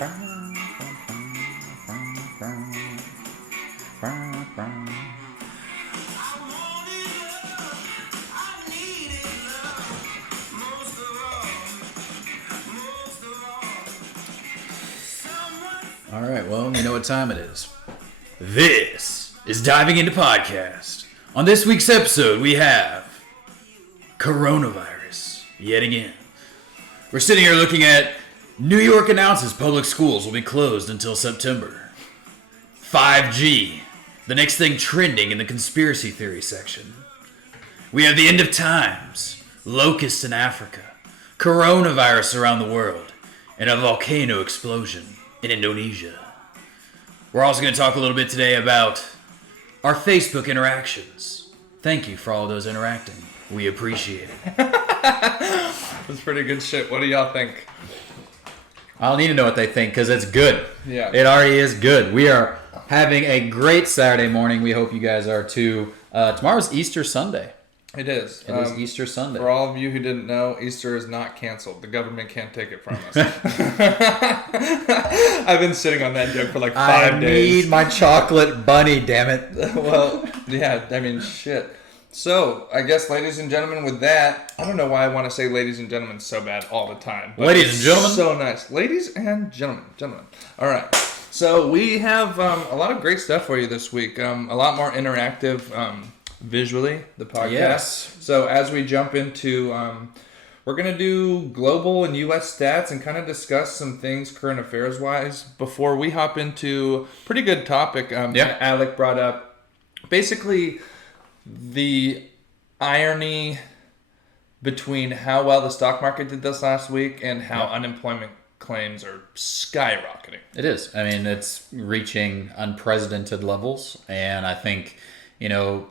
All right, well, you know what time it is. This is Diving Into Podcast. On this week's episode, we have coronavirus yet again. We're sitting here looking at New York announces public schools will be closed until September. 5G, the next thing trending in the conspiracy theory section. We have the end of times, locusts in Africa, coronavirus around the world, and a volcano explosion in Indonesia. We're also going to talk a little bit today about our Facebook interactions. Thank you for all those interacting. We appreciate it. That's pretty good shit. What do y'all think? I'll need to know what they think because it's good. Yeah. It already is good. We are having a great Saturday morning. We hope you guys are too. Tomorrow's Easter Sunday. It is. It is Easter Sunday. For all of you who didn't know, Easter is not canceled. The government can't take it from us. I've been sitting on that joke for like 5 days. I need my chocolate bunny, damn it. Well, yeah, I mean, shit. So, I guess, ladies and gentlemen, with that, I don't know why I want to say ladies and gentlemen so bad all the time. Ladies and gentlemen. So nice. Ladies and gentlemen. All right. So, we have a lot of great stuff for you this week. A lot more interactive visually, the podcast. Yes. So, as we jump into... we're going to do global and U.S. stats and kind of discuss some things current affairs-wise before we hop into a pretty good topic Alec brought up. Basically, the irony between how well the stock market did this last week and how unemployment claims are skyrocketing. It is. I mean, it's reaching unprecedented levels, and I think, you can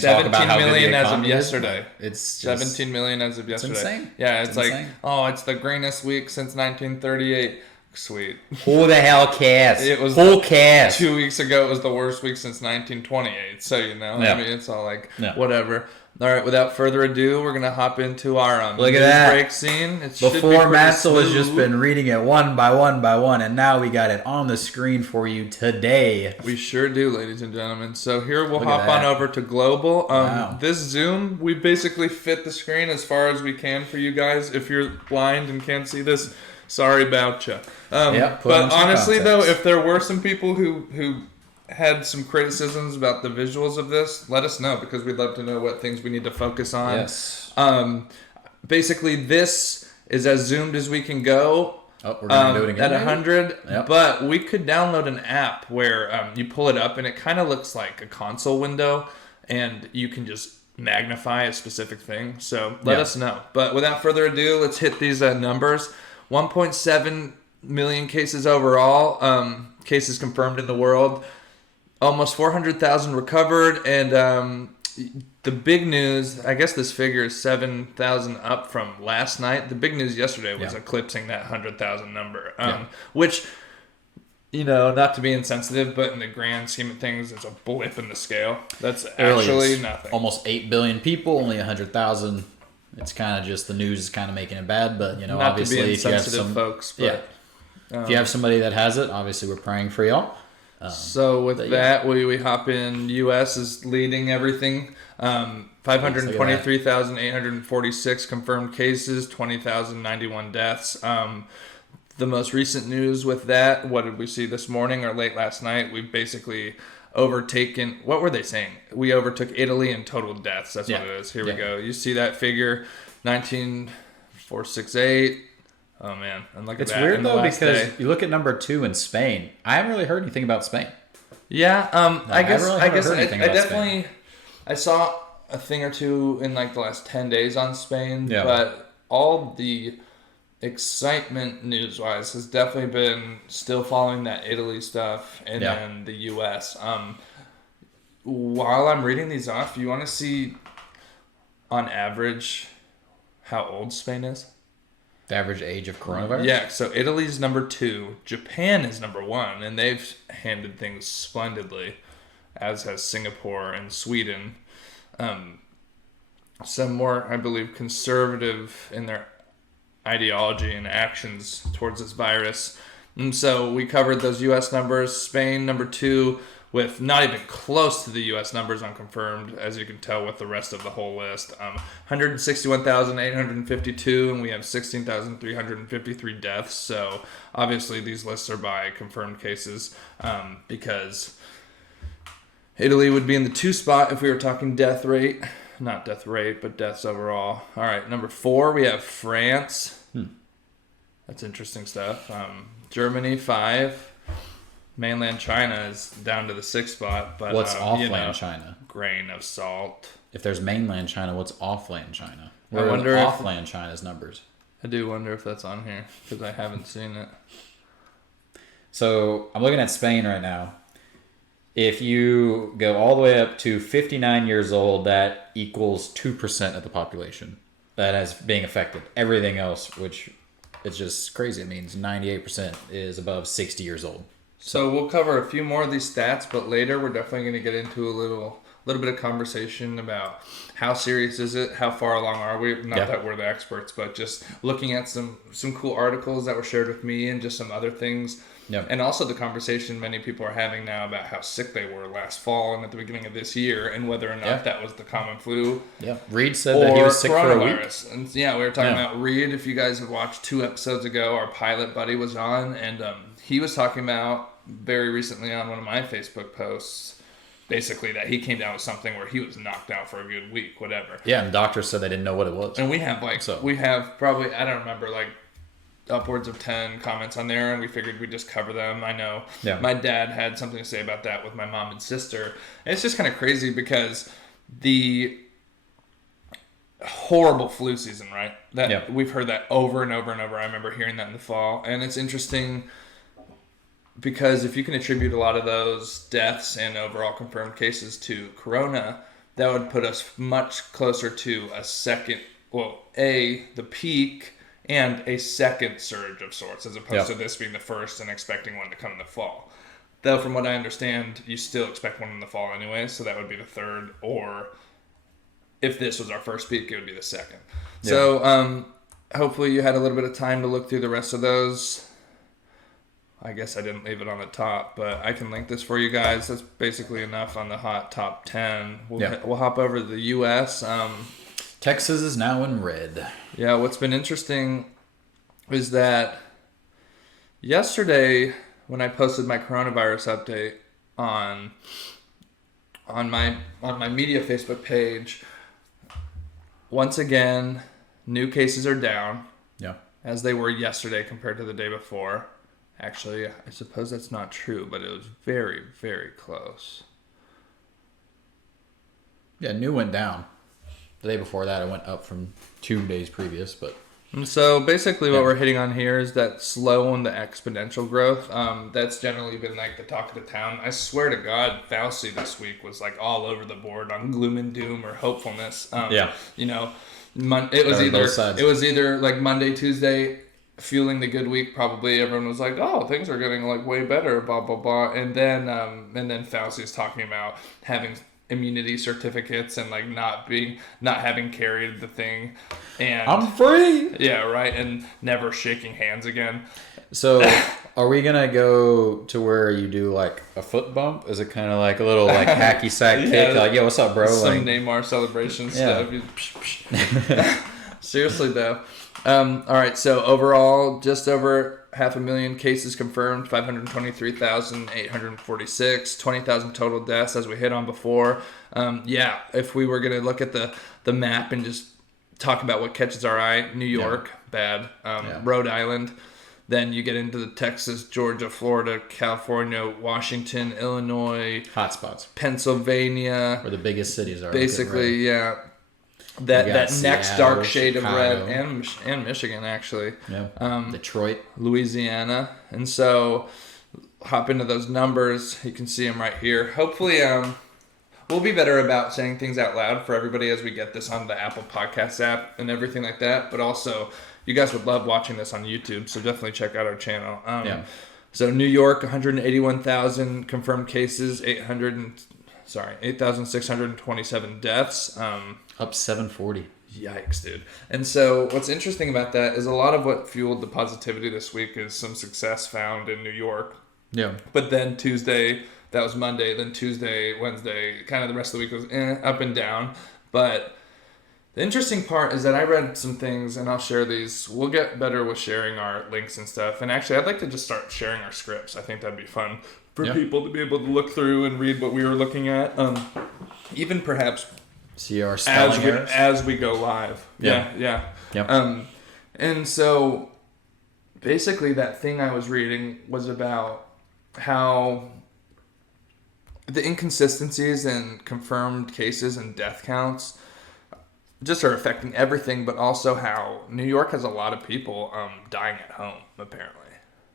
talk about how 17 million good the as of economy yesterday. It's 17 million as of yesterday. It's insane. Yeah, it's like, insane. oh, it's the greenest week since 1938. Sweet. Who the hell cares? Who cares? 2 weeks ago, it was the worst week since 1928. So, I mean, it's all like, whatever. All right, without further ado, we're going to hop into our Look at news that. break scene. Before Matzel has just been reading it one by one, and now we got it on the screen for you today. We sure do, ladies and gentlemen. So here we'll hop on over to global. Wow. This Zoom, we basically fit the screen as far as we can for you guys. If you're blind and can't see this, sorry about you. But honestly, though, if there were some people who had some criticisms about the visuals of this, let us know because we'd love to know what things we need to focus on. Yes. Basically, this is as zoomed as we can go. Oh, we're going to do it again. At 100. Yep. But we could download an app where you pull it up and it kind of looks like a console window and you can just magnify a specific thing. So let us know. But without further ado, let's hit these numbers. 1.7 million cases overall, cases confirmed in the world. Almost 400,000 recovered, and the big news, I guess this figure is 7,000 up from last night. The big news yesterday was eclipsing that 100,000 number, which, not to be insensitive, but in the grand scheme of things, it's a blip in the scale. That's actually nothing. Almost 8 billion people, only 100,000. It's kind of just the news is kind of making it bad, but, not obviously to be if you have insensitive, folks. But, if you have somebody that has it, obviously we're praying for y'all. So with that, we hop in. U.S. is leading everything. 523,846 confirmed cases, 20,091 deaths. The most recent news with that, what did we see this morning or late last night? We've basically overtaken, what were they saying? We overtook Italy in total deaths. That's what it is. Here we go. You see that figure, 19,468. Oh, man. And look at it's that. weird, though, because you look at number 2 in Spain. I haven't really heard anything about Spain. Yeah, I definitely I saw a thing or two in like the last 10 days on Spain, but all the excitement news-wise has definitely been still following that Italy stuff and then the U.S. While I'm reading these off, you want to see on average how old Spain is? The average age of coronavirus? Yeah, so Italy's number 2, Japan is number 1, and they've handled things splendidly, as has Singapore and Sweden. Some more, I believe, conservative in their ideology and actions towards this virus. And so we covered those U.S. numbers. Spain, number 2, with not even close to the U.S. numbers unconfirmed, as you can tell with the rest of the whole list. 161,852, and we have 16,353 deaths. So obviously these lists are by confirmed cases, because Italy would be in the 2 spot if we were talking death rate. Not death rate, but deaths overall. All right, number 4, we have France. That's interesting stuff. Germany, 5. Mainland China is down to the 6th spot. But what's offland China? Grain of salt. If there's mainland China, what's offland China? I wonder if offland China's numbers. I do wonder if that's on here because I haven't seen it. So I'm looking at Spain right now. If you go all the way up to 59 years old, that equals 2% of the population that is being affected. Everything else, which is just crazy, it means 98% is above 60 years old. So we'll cover a few more of these stats, but later we're definitely going to get into a little bit of conversation about how serious is it, how far along are we? Not that we're the experts, but just looking at some cool articles that were shared with me and just some other things. Yep. And also the conversation many people are having now about how sick they were last fall and at the beginning of this year, and whether or not that was the common flu. Yeah, Reed said that he was sick for a week. And we were talking about Reed. If you guys have watched 2 episodes ago, our pilot buddy was on, and he was talking about very recently on one of my Facebook posts, basically that he came down with something where he was knocked out for a good week, whatever. Yeah, and doctors said they didn't know what it was. And we have probably, I don't remember, upwards of 10 comments on there, and we figured we'd just cover them. I know my dad had something to say about that with my mom and sister. And it's just kind of crazy because the horrible flu season, right? We've heard that over and over and over. I remember hearing that in the fall. And it's interesting because if you can attribute a lot of those deaths and overall confirmed cases to corona, that would put us much closer to the peak and a second surge of sorts, as opposed to this being the first and expecting one to come in the fall. Though, from what I understand, you still expect one in the fall anyway, so that would be the third, or if this was our first peak, it would be the second. Yeah. So, hopefully you had a little bit of time to look through the rest of those. I guess I didn't leave it on the top, but I can link this for you guys. That's basically enough on the hot top 10. We'll hop over to the U.S. Texas is now in red. Yeah, what's been interesting is that yesterday when I posted my coronavirus update on my media Facebook page, once again, new cases are down. Yeah. As they were yesterday compared to the day before. Actually, I suppose that's not true, but it was very, very close. Yeah, new went down. The day before that, it went up from 2 days previous, but... And so basically what we're hitting on here is that slow and the exponential growth. That's generally been the talk of the town. I swear to God, Fauci this week was all over the board on gloom and doom or hopefulness. It was either Monday, Tuesday, fueling the good week. Probably everyone was like, "Oh, things are getting way better," blah blah blah. And then Fauci's talking about having immunity certificates and not having carried the thing, and I'm free. Yeah, right, and never shaking hands again. So, are we gonna go to where you do a foot bump? Is it kind of a little hacky sack kick? Yo, what's up, bro? Some Neymar celebration stuff. Seriously though. All right, so overall, just over 500,000 cases confirmed, 523,846, 20,000 total deaths, as we hit on before. If we were going to look at the map and just talk about what catches our eye, New York, bad. Rhode Island, then you get into the Texas, Georgia, Florida, California, Washington, Illinois. Hotspots. Pennsylvania. Where the biggest cities are. Basically, That next Seattle, dark shade Chicago. of red, and Michigan, actually. Yeah. Detroit. Louisiana. And so, hop into those numbers. You can see them right here. Hopefully, we'll be better about saying things out loud for everybody as we get this on the Apple Podcasts app and everything like that. But also, you guys would love watching this on YouTube, so definitely check out our channel. So, New York, 181,000 confirmed cases, 8,627 deaths. Up 740. Yikes, dude. And so what's interesting about that is a lot of what fueled the positivity this week is some success found in New York. Yeah. But then Tuesday, that was Monday, then Tuesday, Wednesday, kind of the rest of the week was up and down. But the interesting part is that I read some things, and I'll share these. We'll get better with sharing our links and stuff. And actually, I'd like to just start sharing our scripts. I think that'd be fun for people to be able to look through and read what we were looking at. Even perhaps see our spelling errors as we go live. Yeah. And so basically that thing I was reading was about how the inconsistencies in confirmed cases and death counts just are affecting everything, but also how New York has a lot of people dying at home, apparently.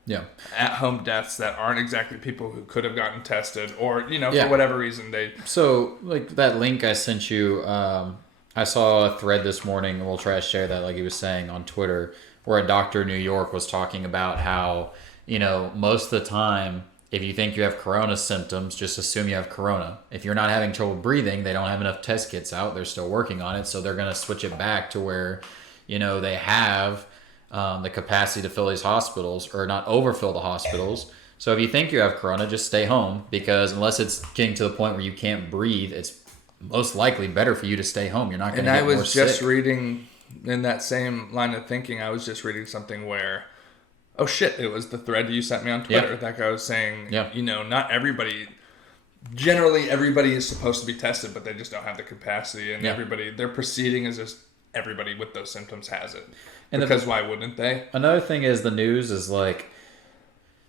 Yeah. At-home deaths that aren't exactly people who could have gotten tested or, for whatever reason they... So, like, that link I sent you, I saw a thread this morning, and we'll try to share that, like he was saying, on Twitter, where a doctor in New York was talking about how, most of the time, if you think you have corona symptoms, just assume you have corona. If you're not having trouble breathing, they don't have enough test kits out. They're still working on it, so they're going to switch it back to where, they have... the capacity to fill these hospitals or not overfill the hospitals. So if you think you have corona, just stay home, because unless it's getting to the point where you can't breathe, it's most likely better for you to stay home. You're not going to get more sick. And I was just reading in that same line of thinking, I was just reading something where, oh shit, it was the thread you sent me on Twitter. That guy was saying, not everybody, generally everybody is supposed to be tested, but they just don't have the capacity, and they're proceeding as if everybody with those symptoms has it. And because why wouldn't they? Another thing is the news is like,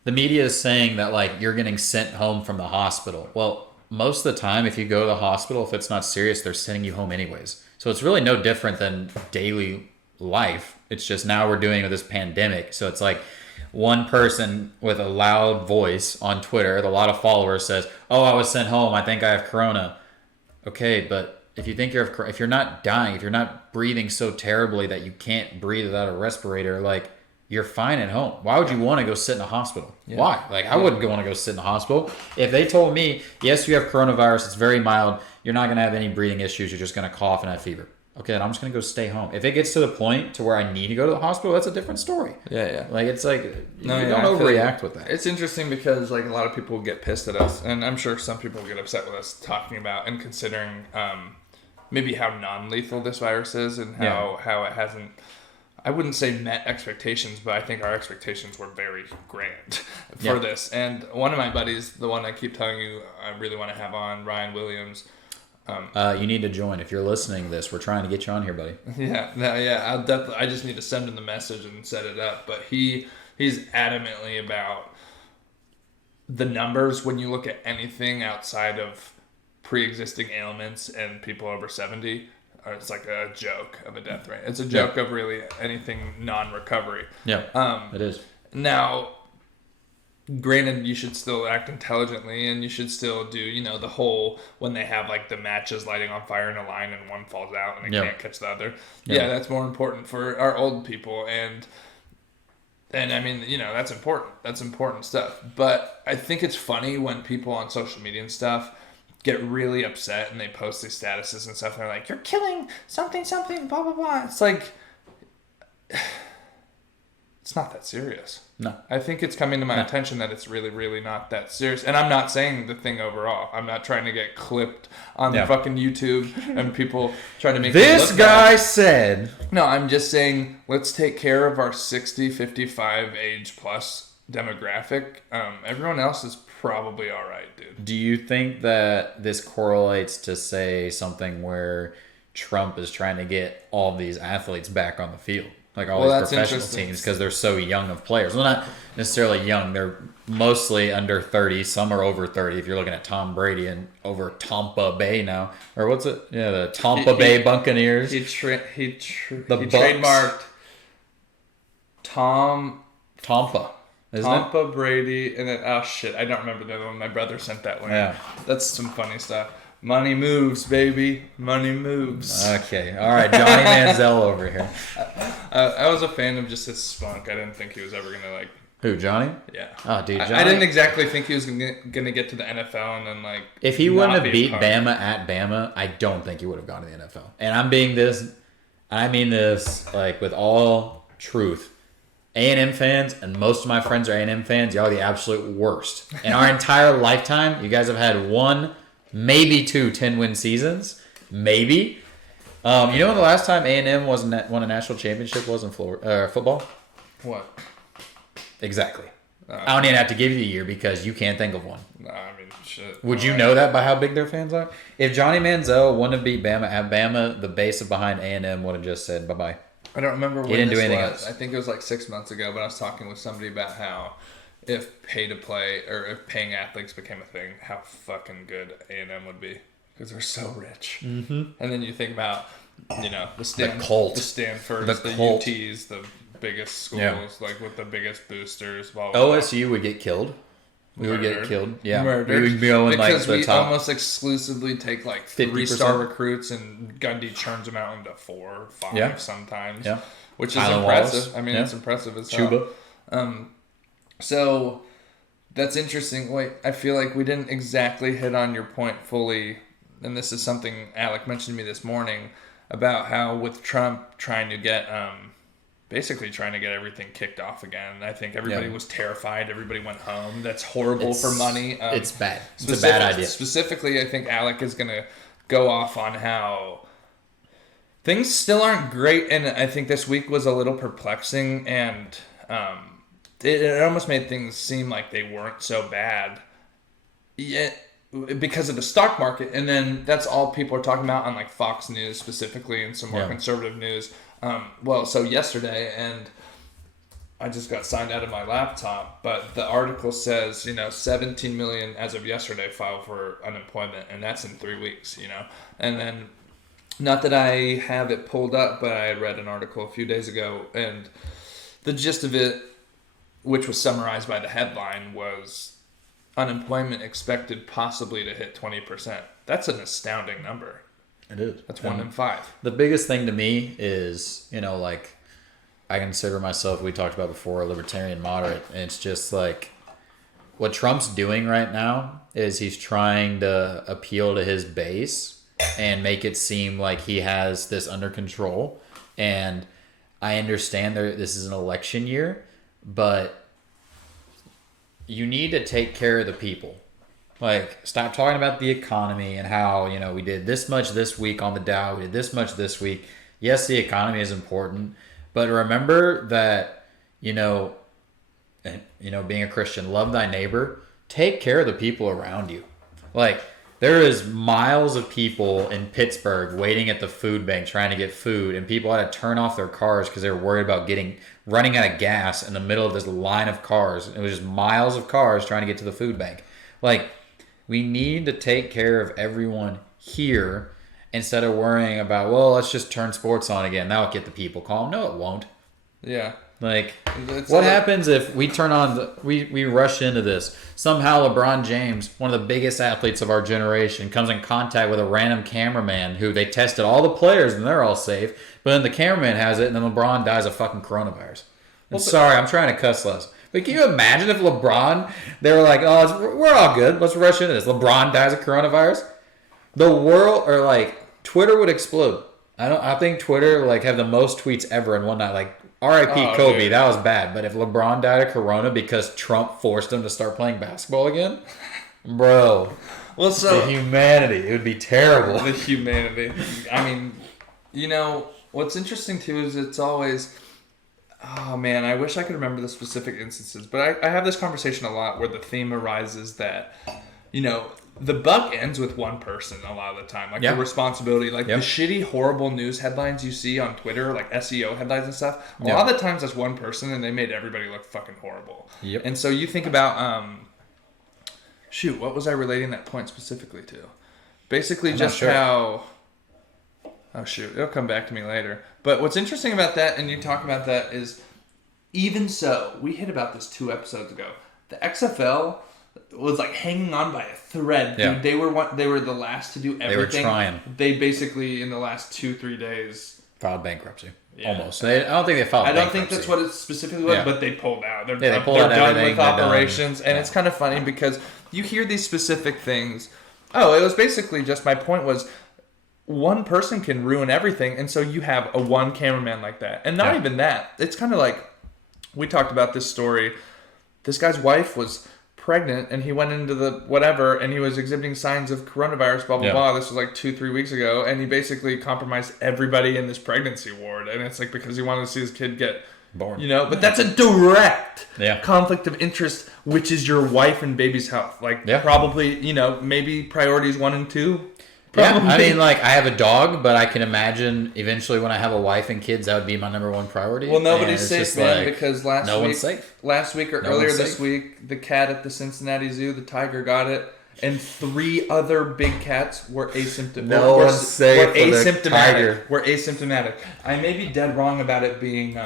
the media is saying that like you're getting sent home from the hospital. Well, most of the time, if you go to the hospital, if it's not serious, they're sending you home anyways. So it's really no different than daily life. It's just now we're doing with this pandemic. So it's like one person with a loud voice on Twitter with a lot of followers says, "Oh, I was sent home. I think I have corona." Okay, but if you think if you're not dying, if you're not breathing so terribly that you can't breathe without a respirator, like, you're fine at home. Why would you want to go sit in a hospital? Yeah. Why? Like, I wouldn't want to go sit in a hospital. If they told me, yes, you have coronavirus, it's very mild, you're not going to have any breathing issues, you're just going to cough and have fever. Okay, then I'm just going to go stay home. If it gets to the point to where I need to go to the hospital, that's a different story. Yeah. Like, it's like, don't overreact with that. It's interesting because, like, a lot of people get pissed at us, and I'm sure some people get upset with us talking about and considering maybe how non-lethal this virus is and how it hasn't, I wouldn't say met expectations, but I think our expectations were very grand for this. And one of my buddies, the one I keep telling you I really want to have on, Ryan Williams. You need to join. If you're listening to this, we're trying to get you on here, buddy. I just need to send him the message and set it up. But he's adamantly about the numbers when you look at anything outside of pre-existing ailments and people over 70, it's like a joke of a death rate. It's a joke of really anything non-recovery. It is. Now, granted, you should still act intelligently, and you should still do, the whole, when they have like the matches lighting on fire in a line and one falls out and they can't catch the other. That's more important for our old people, and I mean, that's important. That's important stuff. But I think it's funny when people on social media and stuff get really upset and they post these statuses and stuff and they're like, you're killing something, blah, blah, blah. It's like, it's not that serious. No. I think it's coming to my attention that it's really, really not that serious. And I'm not saying the thing overall. I'm not trying to get clipped on the fucking YouTube and people trying to make this guy said. No, I'm just saying, let's take care of our 60, 55 age plus demographic. Everyone else is probably all right, dude. Do you think that this correlates to, say, something where Trump is trying to get all these athletes back on the field? Like all these professional teams, because they're so young of players. Well, not necessarily young. They're mostly under 30. Some are over 30. If you're looking at Tom Brady and over Tampa Bay now. Or what's it? Yeah, the Tampa Bay Buccaneers. He trademarked Tampa. Tampa Brady, and then, oh shit, I don't remember the other one. My brother sent that one. Yeah. That's some funny stuff. Money moves, baby. Money moves. Okay. All right. Johnny Manziel over here. I was a fan of just his spunk. I didn't think he was ever going to, like... Who, Johnny? Yeah. Oh, dude, Johnny. I didn't exactly think he was going to get to the NFL and then, like... If he wouldn't have beat Bama at Bama, I don't think he would have gone to the NFL. And I'm being this I mean this like with all truth. A&M fans, and most of my friends are A&M fans, y'all are the absolute worst. In our entire lifetime, you guys have had 1, maybe 2 10-win seasons. Maybe. You know when the last time A&M won a national championship was in football? What? Exactly. I don't even have to give you the year because you can't think of one. No, I mean, shit. Would you know that by how big their fans are? If Johnny Manziel wouldn't have beat Bama at Bama, the base behind A&M would have just said bye-bye. I don't remember when didn't this do anything was. else. I think it was like 6 months ago, but I was talking with somebody about how if pay to play or if paying athletes became a thing, how fucking good A&M would be because they're so rich. Mm-hmm. And then you think about, the Stanfords, the cult. UTs, the biggest schools, like with the biggest boosters. Blah, blah, OSU would get killed. We would get killed. Yeah. Murdered. We would go in because like the top. almost exclusively take like 50%. 3-star recruits, and Gundy churns them out into 4 or 5 sometimes. Yeah. Which is Tyler impressive. Wallace. I mean, it's impressive as Chuba. hell. So that's interesting. Wait, I feel like we didn't exactly hit on your point fully, and this is something Alec mentioned to me this morning about how with Trump trying to get basically trying to get everything kicked off again. I think everybody was terrified. Everybody went home. That's horrible for money. It's bad. It's a bad idea. Specifically, I think Alec is going to go off on how things still aren't great, and I think this week was a little perplexing, and it almost made things seem like they weren't so bad yet because of the stock market. And then that's all people are talking about on like Fox News specifically and some more conservative news. So yesterday, and I just got signed out of my laptop, but the article says, 17 million as of yesterday filed for unemployment, and that's in 3 weeks, and then not that I have it pulled up, but I had read an article a few days ago, and the gist of it, which was summarized by the headline, was unemployment expected possibly to hit 20%. That's an astounding number. It is. That's 1 in 5. The biggest thing to me is, I consider myself, we talked about before, a libertarian moderate. And it's just like, what Trump's doing right now is he's trying to appeal to his base and make it seem like he has this under control. And I understand this is an election year, but you need to take care of the people. Stop talking about the economy and how, we did this much this week on the Dow, we did this much this week. Yes, the economy is important, but remember that, being a Christian, love thy neighbor, take care of the people around you. There is miles of people in Pittsburgh waiting at the food bank trying to get food, and people had to turn off their cars because they were worried about running out of gas in the middle of this line of cars. It was just miles of cars trying to get to the food bank. We need to take care of everyone here instead of worrying about, let's just turn sports on again. That'll get the people calm. No, it won't. Yeah. What happens if we turn on we rush into this? Somehow LeBron James, one of the biggest athletes of our generation, comes in contact with a random cameraman who they tested all the players and they're all safe, but then the cameraman has it and then LeBron dies of fucking coronavirus. Sorry, I'm trying to cuss less. But can you imagine if LeBron, they were like, we're all good. Let's rush into this. LeBron dies of coronavirus. The world, or Twitter would explode. I think Twitter have the most tweets ever in one night. R.I.P. Kobe, dude. That was bad. But if LeBron died of corona because Trump forced him to start playing basketball again, bro. The humanity, it would be terrible. The humanity. I mean, what's interesting too is it's always, oh man, I wish I could remember the specific instances, but I have this conversation a lot where the theme arises that, the buck ends with one person a lot of the time. The responsibility, the shitty, horrible news headlines you see on Twitter, SEO headlines and stuff. A lot of the times that's one person and they made everybody look fucking horrible. Yep. And so you think about, what was I relating that point specifically to? Basically how... Oh shoot, it'll come back to me later. But what's interesting about that, and you talk about that, is even so, we hit about this 2 episodes ago. The XFL was hanging on by a thread. Yeah. Dude, they were the last to do everything. They were trying. They basically in the last 2-3 days filed bankruptcy. Yeah. Almost. I don't think they filed bankruptcy. I don't think that's what it specifically was, but they pulled out. They're done with operations, and it's kind of funny because you hear these specific things. Oh, it was basically just my point was, one person can ruin everything. And so you have a one cameraman like that. And not even that. It's kind of like, we talked about this story. This guy's wife was pregnant and he went into the whatever and he was exhibiting signs of coronavirus, blah, blah, blah. This was like 2-3 weeks ago. And he basically compromised everybody in this pregnancy ward. And it's like because he wanted to see his kid get born. But that's a direct conflict of interest, which is your wife and baby's health. Like probably, maybe priorities 1 and 2. Probably. Yeah, I mean, like, I have a dog, but I can imagine eventually when I have a wife and kids, that would be my number 1 priority. Well, nobody's safe, man, because one's safe. Last week or earlier this week, the cat at the Cincinnati Zoo, the tiger got it, and 3 other big cats were asymptomatic. No one's safe for the tiger. We're asymptomatic. I may be dead wrong about it being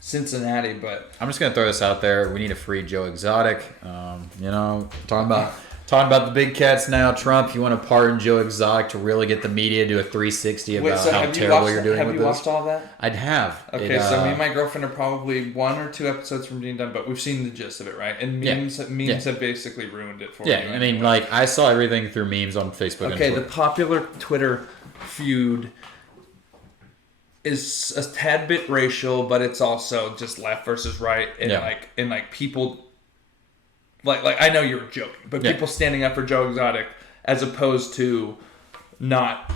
Cincinnati, but I'm just gonna throw this out there. We need to free Joe Exotic. Talking about the big cats now. Trump, you want to pardon Joe Exotic to really get the media to do a 360 about how terrible you're doing with this? Have you watched all that? I'd have. Okay, so me and my girlfriend are probably 1 or 2 episodes from being done, but we've seen the gist of it, right? And memes have basically ruined it for you. Yeah, I mean, like, I saw everything through memes on Facebook and Twitter. The popular Twitter feud is a tad bit racial, but it's also just left versus right, and like people... Like I know you were joking, but people standing up for Joe Exotic as opposed to not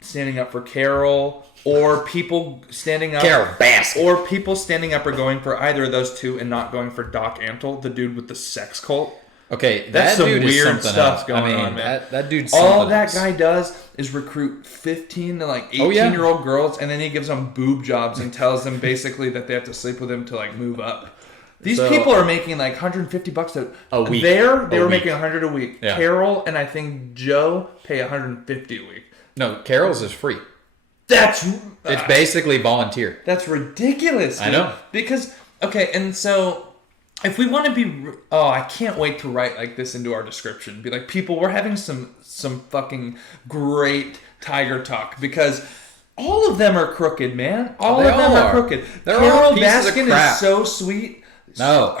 standing up for Carol, or people standing up Carol Baskin, or people standing up or going for either of those two and not going for Doc Antle, the dude with the sex cult. Okay, that's some dude weird stuff going on, man. That dude's all that guy does is recruit 15 to like 18-year-old girls, and then he gives them boob jobs and tells them basically that they have to sleep with him to like move up. These people are making like $150 a week. They were making $100 a week. Yeah. Carol and I think Joe pay $150 a week. No, Carol's is free. It's basically volunteer. That's ridiculous, dude. I know. Because and so if we want to be, I can't wait to write like this into our description. Be like, people, we're having some fucking great tiger talk because all of them are crooked, man. All of them are crooked. Carol Baskin is so sweet. No,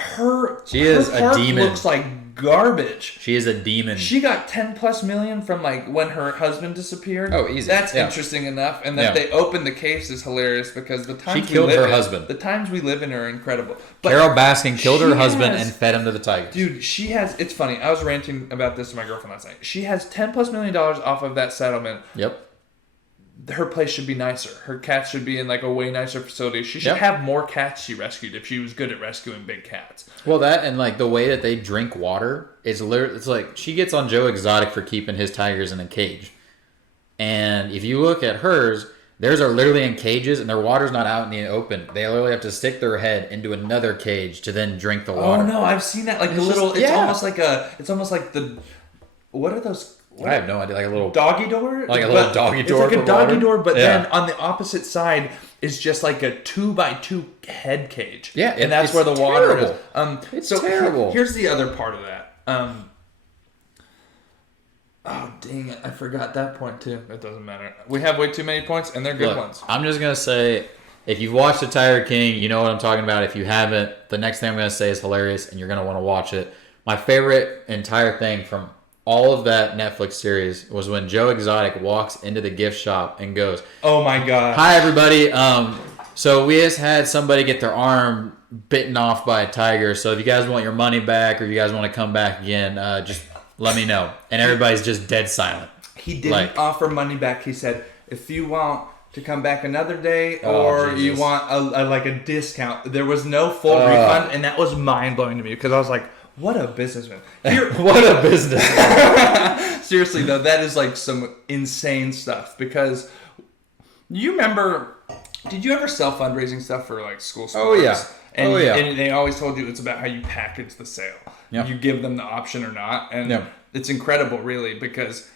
she is a demon. Looks like garbage. She is a demon. She got $10+ million from like when her husband disappeared. Oh, easy. That's interesting enough, and that they opened the case is hilarious because the times she killed her husband. The times we live in are incredible. But Carol Baskin killed her husband and fed him to the tigers. Dude, she has. It's funny. I was ranting about this to my girlfriend last night. She has $10+ million off of that settlement. Yep. Her place should be nicer. Her cats should be in like a way nicer facility. She should have more cats she rescued if she was good at rescuing big cats. Well, that and like the way that they drink water is literally, it's like she gets on Joe Exotic for keeping his tigers in a cage. And if you look at hers, theirs are literally in cages and their water's not out in the open. They literally have to stick their head into another cage to then drink the water. Oh no, I've seen that. Like almost like the what are those? I have no idea. Like a little doggy door? Like a little doggy door. It's like a doggy door, but then on the opposite side is just like a 2x2 head cage. Yeah, and that's where the water is. It's terrible. Here's the other part of that. Oh, dang it. I forgot that point, too. It doesn't matter. We have way too many points, and they're good ones. I'm just going to say, if you've watched The Tiger King, you know what I'm talking about. If you haven't, the next thing I'm going to say is hilarious, and you're going to want to watch it. My favorite entire thing from all of that Netflix series was when Joe Exotic walks into the gift shop and goes, "Oh my god! Hi everybody. So we just had somebody get their arm bitten off by a tiger. So if you guys want your money back or you guys want to come back again, just let me know." And everybody's just dead silent. He didn't offer money back. He said, "If you want to come back another day or you want a discount," there was no full refund, and that was mind blowing to me because I was like, what a businessman. What a business. Seriously, though, that is like some insane stuff. Because you remember, did you ever sell fundraising stuff for like school sports? Oh, yeah. And they always told you it's about how you package the sale. Yep. You give them the option or not. And it's incredible, really, because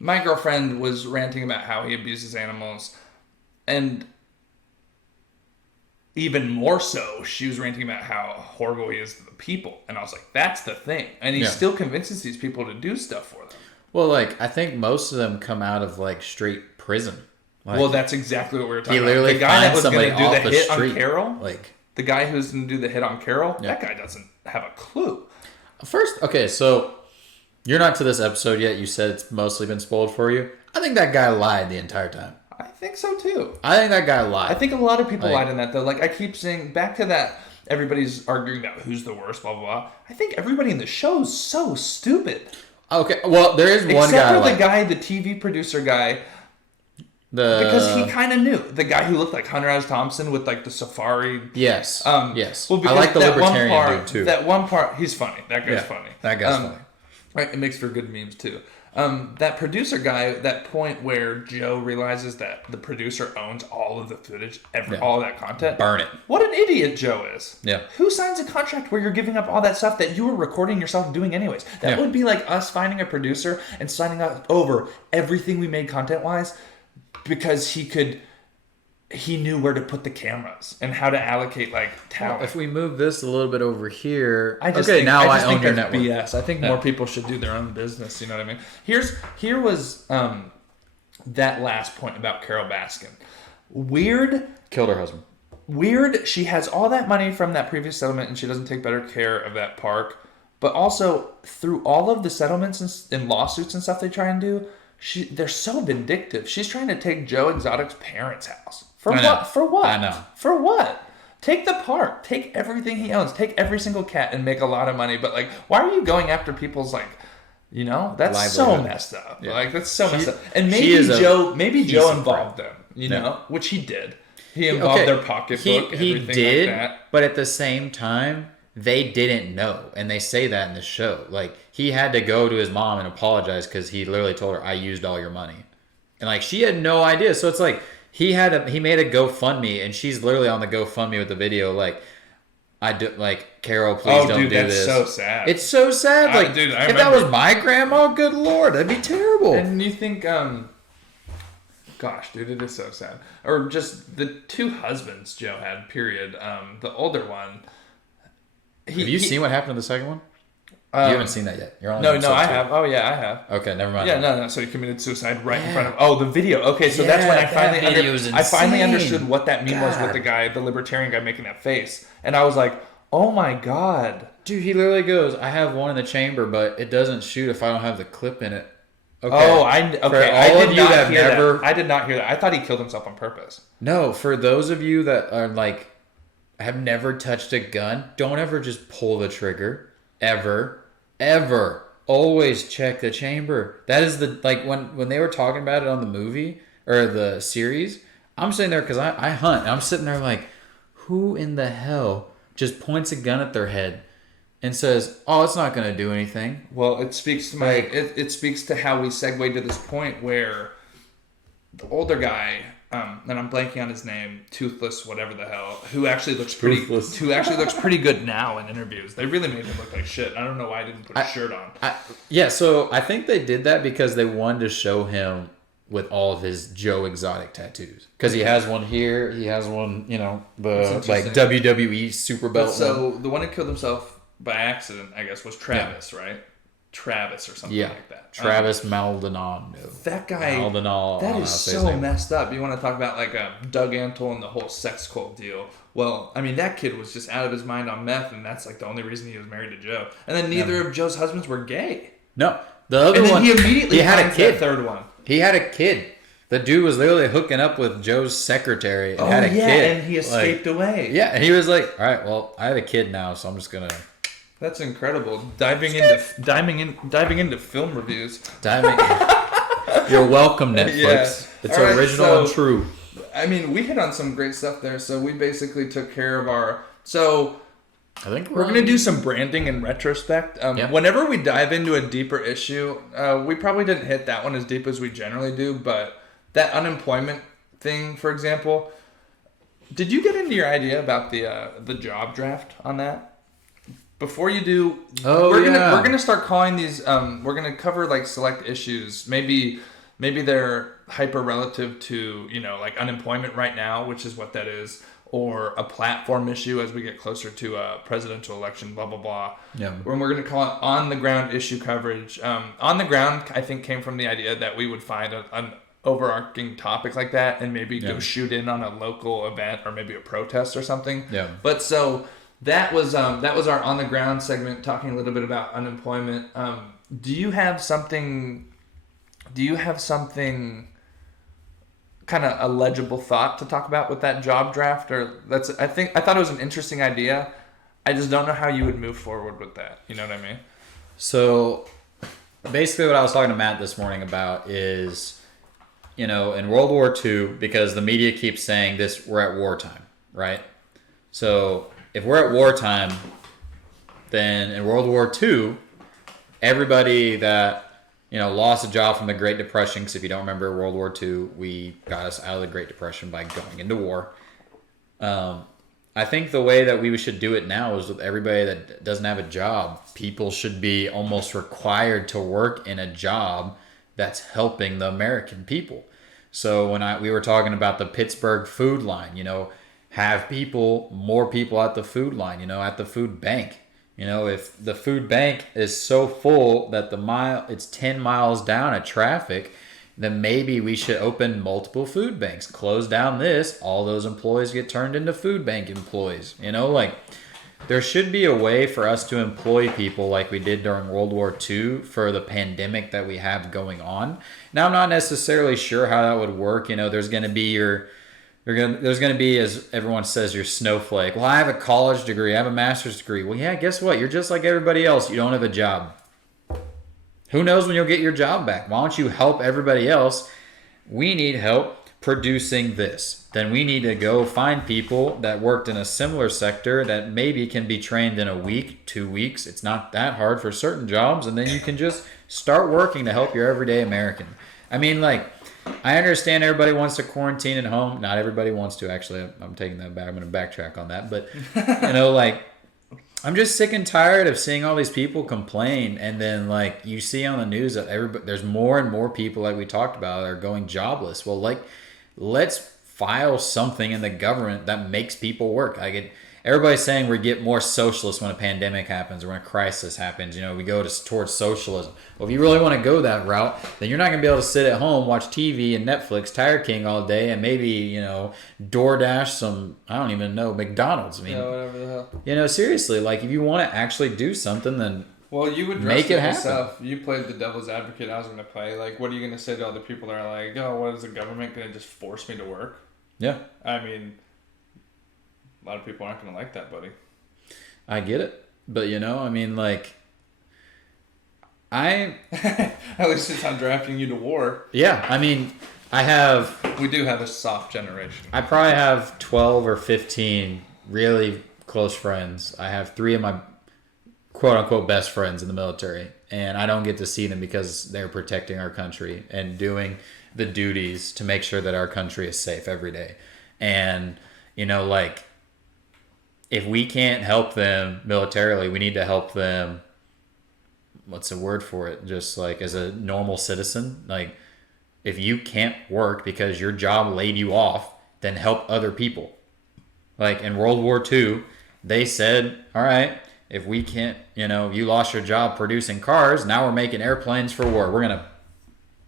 my girlfriend was ranting about how he abuses animals. And even more so, she was ranting about how horrible he is to the people. And I was like, that's the thing. And he still convinces these people to do stuff for them. Well, like, I think most of them come out of, like, straight prison. Like, well, that's exactly what we were talking about. Literally the guy that was going to do the hit street. On Carol, like, the guy who's going to do the hit on Carol, that guy doesn't have a clue. First, okay, so You're not to this episode yet. You said it's mostly been spoiled for you. I think that guy lied the entire time. I think so too. I think that guy lied. I think a lot of people lied in that though. Like I keep saying, back to that, everybody's arguing about who's the worst, blah blah blah. I think everybody in the show is so stupid. Okay, well there is one except guy. For the guy, the TV producer guy. Because he kind of knew the guy who looked like Hunter S. Thompson with like the safari. Yes. Yes. Well, I like the libertarian dude too. That one part, he's funny. That guy's funny. That guy's funny. Right, it makes for good memes too. That producer guy, that point where Joe realizes that the producer owns all of the footage, all of that content. Burn it. What an idiot Joe is. Yeah. Who signs a contract where you're giving up all that stuff that you were recording yourself doing anyways? That would be like us finding a producer and signing up over everything we made content-wise because he knew where to put the cameras and how to allocate like talent. Well, if we move this a little bit over here, I own your network. BS. I think more people should do their own business. You know what I mean? Here was that last point about Carol Baskin. Weird. Killed her husband. Weird. She has all that money from that previous settlement, and she doesn't take better care of that park. But also through all of the settlements and lawsuits and stuff they try and do, they're so vindictive. She's trying to take Joe Exotic's parents' house. For what? For what? I know. For what? Take the park. Take everything he owns. Take every single cat and make a lot of money. But like, why are you going after people's like, that's so messed up. Yeah. Like that's so messed up. And maybe Joe involved them. You know, which he did. He involved their pocketbook. He did. Like that. But at the same time, they didn't know, and they say that in the show. Like he had to go to his mom and apologize because he literally told her, "I used all your money," and like she had no idea. So it's like. He made a GoFundMe, and she's literally on the GoFundMe with the video like, Carol, please don't do this. Oh, dude, that's so sad. It's so sad. Like, dude, if that was my grandma, good lord, that'd be terrible. And you think, gosh, dude, it is so sad. Or just the two husbands Joe had. Period. The older one. Have you seen what happened to the second one? You haven't seen that yet. You're on I have. Oh yeah, I have. Okay, never mind. Yeah, no. So he committed suicide right in front of. The video. Okay, so that's when I finally understood what that meme was with the guy, the libertarian guy making that face, and I was like, oh my god, dude. He literally goes, "I have one in the chamber, but it doesn't shoot if I don't have the clip in it." Okay. Oh, I did not hear that. I thought he killed himself on purpose. No, for those of you that are like, have never touched a gun, don't ever just pull the trigger, ever. Always check the chamber. That is when they were talking about it on the movie or the series, I'm sitting there because I hunt and I'm sitting there like, who in the hell just points a gun at their head and says, oh, it's not going to do anything? Well, it speaks to it speaks to how we segued to this point where the older guy, and I'm blanking on his name, Toothless, whatever the hell, who actually looks pretty good now in interviews. They really made him look like shit. I don't know why I didn't put a shirt on. So I think they did that because they wanted to show him with all of his Joe Exotic tattoos. Because he has one here, he has one, the like WWE super belt. So the one who killed himself by accident, I guess, was Travis, right? Travis or something like that. Travis Maldonado. That guy, Maldonado, that is so messed up. You want to talk about like Doug Antle and the whole sex cult deal. Well, I mean, that kid was just out of his mind on meth, and that's like the only reason he was married to Joe. And then neither of Joe's husbands were gay. No. The other one, he immediately had a kid. The third one. He had a kid. The dude was literally hooking up with Joe's secretary and had a kid. And he escaped away. Yeah, and he was like, all right, well, I have a kid now, so I'm just going to... That's incredible. Diving into film reviews. You're welcome, Netflix. Yeah. It's original and true. I mean, we hit on some great stuff there. So we basically took care of our. So I think we're going to do some branding in retrospect. Whenever we dive into a deeper issue, we probably didn't hit that one as deep as we generally do. But that unemployment thing, for example, did you get into your idea about the job draft on that? Before you do, we're gonna start calling these. We're gonna cover like select issues. Maybe they're hyper relative to like unemployment right now, which is what that is, or a platform issue as we get closer to a presidential election. Blah blah blah. Yeah. When we're gonna call it on the ground issue coverage. On the ground, I think came from the idea that we would find an overarching topic like that and maybe go shoot in on a local event or maybe a protest or something. Yeah. But so. That was our on the ground segment, talking a little bit about unemployment. Do you have something kind of a legible thought to talk about with that job draft? Or I thought it was an interesting idea. I just don't know how you would move forward with that. You know what I mean? So basically what I was talking to Matt this morning about is, in World War II, because the media keeps saying this, we're at wartime, right? So if we're at wartime, then in World War II, everybody that, lost a job from the Great Depression, because if you don't remember World War II, we got us out of the Great Depression by going into war. I think the way that we should do it now is with everybody that doesn't have a job. People should be almost required to work in a job that's helping the American people. So when we were talking about the Pittsburgh food line, have more people at the food line, at the food bank. If the food bank is so full that it's 10 miles down of traffic, then maybe we should open multiple food banks. Close down this, all those employees get turned into food bank employees. There should be a way for us to employ people like we did during World War II for the pandemic that we have going on. Now, I'm not necessarily sure how that would work. There's going to be there's going to be, as everyone says, your snowflake. Well, I have a college degree. I have a master's degree. Well, yeah, guess what? You're just like everybody else. You don't have a job. Who knows when you'll get your job back? Why don't you help everybody else? We need help producing this. Then we need to go find people that worked in a similar sector that maybe can be trained in a week, 2 weeks. It's not that hard for certain jobs. And then you can just start working to help your everyday American. I understand everybody wants to quarantine at home. Not everybody wants to, actually. I'm taking that back. I'm going to backtrack on that. But, I'm just sick and tired of seeing all these people complain, and then you see on the news that there's more and more people, like we talked about, that are going jobless. Well, let's file something in the government that makes people work. Everybody's saying we get more socialist when a pandemic happens or when a crisis happens. We go towards socialism. Well, if you really want to go that route, then you're not going to be able to sit at home, watch TV and Netflix, Tire King all day, and maybe, DoorDash some, I don't even know, McDonald's. Whatever the hell. Seriously, if you want to actually do something, then you would make it happen. Yourself. You played the devil's advocate. I was going to play. What are you going to say to other people that are like, oh, what is the government going to just force me to work? Yeah. A lot of people aren't going to like that, buddy. I get it. But, At least since I'm drafting you to war. Yeah, We do have a soft generation. I probably have 12 or 15 really close friends. I have 3 of my quote-unquote best friends in the military. And I don't get to see them because they're protecting our country and doing the duties to make sure that our country is safe every day. And, if we can't help them militarily, we need to help them, what's the word for it? Just as a normal citizen. If you can't work because your job laid you off, then help other people. In World War II, they said, all right, if we can't, you lost your job producing cars, now we're making airplanes for war. We're going to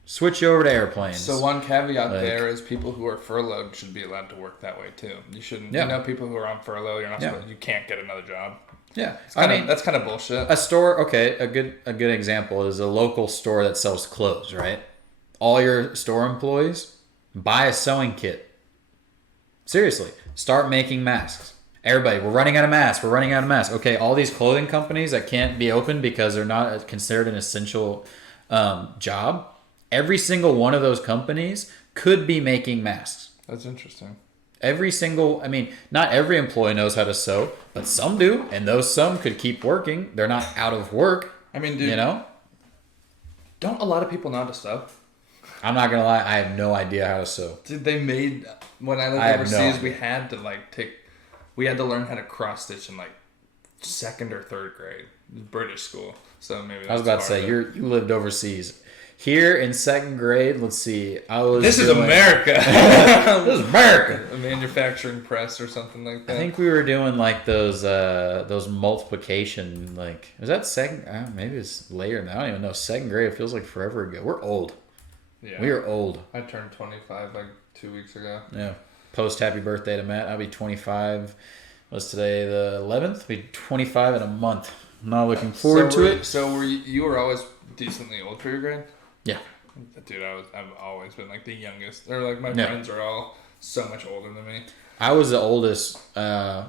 switch you over to airplanes. So one caveat there is people who are furloughed should be allowed to work that way too. You shouldn't. Yeah. People who are on furlough, you're not supposed. You can't get another job. Yeah, that's kind of bullshit. A store, okay. A good example is a local store that sells clothes. Right, all your store employees buy a sewing kit. Seriously, start making masks. Everybody, we're running out of masks. We're running out of masks. Okay, all these clothing companies that can't be open because they're not considered an essential job. Every single one of those companies could be making masks. That's interesting. Not every employee knows how to sew, but some do, and those some could keep working. They're not out of work. Dude, don't a lot of people know how to sew? I'm not gonna lie, I have no idea how to sew. Dude, when I lived overseas, we had to learn how to cross stitch in second or third grade. British school, so maybe. That's I was about to say you lived overseas. Here in second grade, let's see. This is America. This is America. A manufacturing press or something like that. I think we were doing those multiplication. Was that second? Maybe it's later now. I don't even know. Second grade. It feels like forever ago. We're old. Yeah. We are old. I turned 25 2 weeks ago. Yeah. Post happy birthday to Matt. I'll be 25. What's today? The 11th. I'll be 25 in a month. I'm not looking forward to it. So you were always decently old for your grade? Yeah. Dude, I've always been like the youngest. Or like my Yeah. friends are all so much older than me. I was the oldest. Like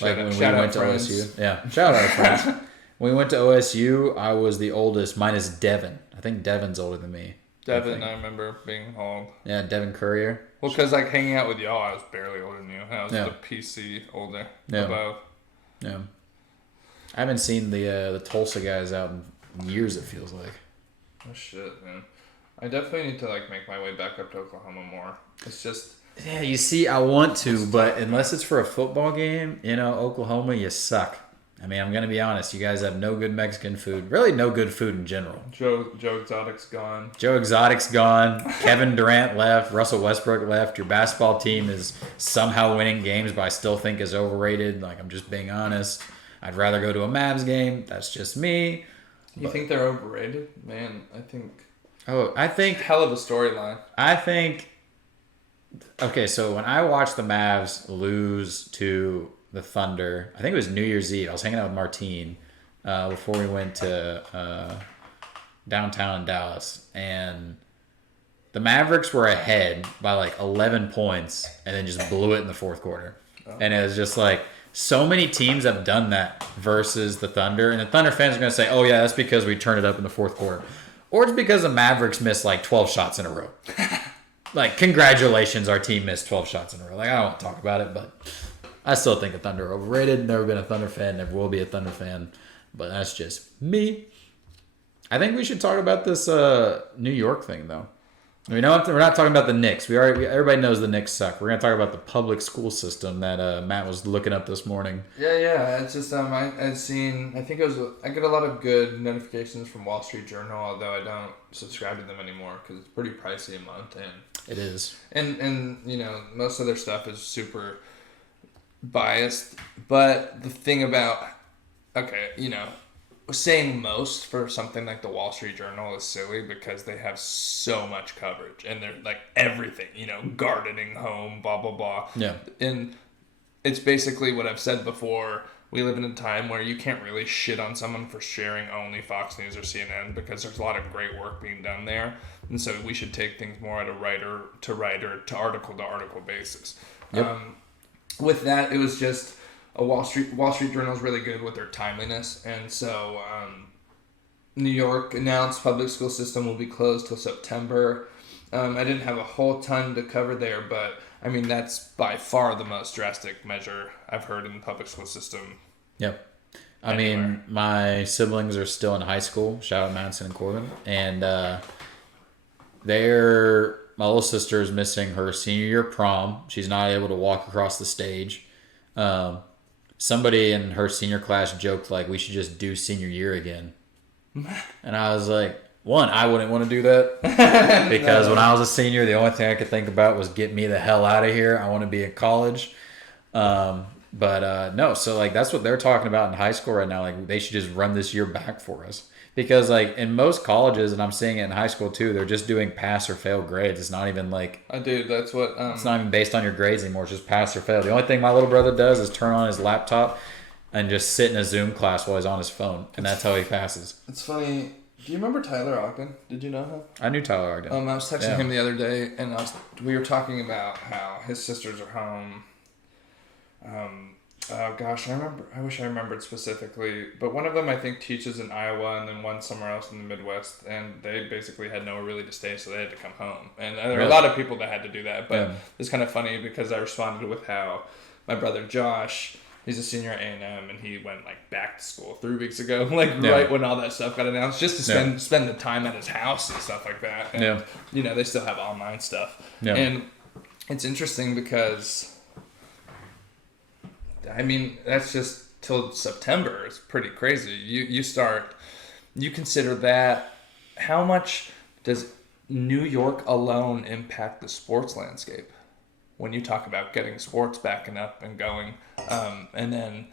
when we went to OSU. Yeah. Shout out friends. When we went to OSU, I was the oldest, minus Devin. I think Devin's older than me. Devin, I remember being old. Yeah, Devin Courier. Well, because like hanging out with y'all, I was barely older than you. I was the PC older. Yeah. Above. Yeah. I haven't seen the Tulsa guys out in years, it feels like. Oh shit, man. I definitely need to like make my way back up to Oklahoma more. It's just... Yeah, you see, I want to, but unless it's for a football game, Oklahoma, you suck. I mean, I'm going to be honest. You guys have no good Mexican food. Really no good food in general. Joe Exotic's gone. Joe Exotic's gone. Kevin Durant left. Russell Westbrook left. Your basketball team is somehow winning games, but I still think is overrated. Like, I'm just being honest. I'd rather go to a Mavs game. That's just me. You think they're overrated? Man, I think... I think... Hell of a storyline. I think... Okay, so when I watched the Mavs lose to the Thunder, I think it was New Year's Eve. I was hanging out with Martine before we went to downtown in Dallas, and the Mavericks were ahead by like 11 points and then just blew it in the fourth quarter. Oh. And it was just like, so many teams have done that versus the Thunder, and the Thunder fans are going to say, oh yeah, that's because we turned it up in the fourth quarter. Or it's because the Mavericks missed like 12 shots in a row. Like, congratulations, our team missed 12 shots in a row. Like, I don't want to talk about it, but I still think the Thunder are overrated. Never been a Thunder fan. Never will be a Thunder fan. But that's just me. I think we should talk about this New York thing, though. We're not talking about the Knicks. Everybody knows the Knicks suck. We're going to talk about the public school system that Matt was looking up this morning. Yeah. It's just I'd seen. I think I get a lot of good notifications from Wall Street Journal, although I don't subscribe to them anymore because it's pretty pricey a month. And it is. And most of their stuff is super biased. But the thing about saying most for something like the Wall Street Journal is silly because they have so much coverage and they're like everything, gardening, home, blah, blah, blah. Yeah. And it's basically what I've said before. We live in a time where you can't really shit on someone for sharing only Fox News or CNN because there's a lot of great work being done there. And so we should take things more at a writer to article basis. Yep. With that, it was just... Wall Street Journal is really good with their timeliness, and so New York announced public school system will be closed till September. I didn't have a whole ton to cover there, but I mean that's by far the most drastic measure I've heard in the public school system. Yep. I mean, my siblings are still in high school. Shout out Madison and Corbin, and my little sister is missing her senior year prom. She's not able to walk across the stage. Somebody in her senior class joked like we should just do senior year again. And I was like, I wouldn't want to do that because when I was a senior, the only thing I could think about was get me the hell out of here. I want to be in college. But no, so like that's what they're talking about in high school right now. Like they should just run this year back for us. Because like in most colleges, and I'm seeing it in high school too, they're just doing pass or fail grades. It's not even like that's what it's not even based on your grades anymore. It's just pass or fail. The only thing my little brother does is turn on his laptop and just sit in a Zoom class while he's on his phone, and that's how he passes. It's funny. Do you remember Tyler Ogden? Did you know him? I knew Tyler Ogden. I was texting him the other day, and we were talking about how his sisters are home. Oh gosh, I wish I remembered specifically, but one of them I think teaches in Iowa and then one somewhere else in the Midwest, and they basically had nowhere really to stay, so they had to come home. And there are a lot of people that had to do that, but it's kind of funny because I responded with how my brother Josh, he's a senior at A&M, and he went like back to school 3 weeks ago, right when all that stuff got announced, just to spend the time at his house and stuff like that. And, they still have online stuff. Yeah. And it's interesting because... I mean, that's just till September. It's pretty crazy. You consider that, how much does New York alone impact the sports landscape? When you talk about getting sports backing up and going, and then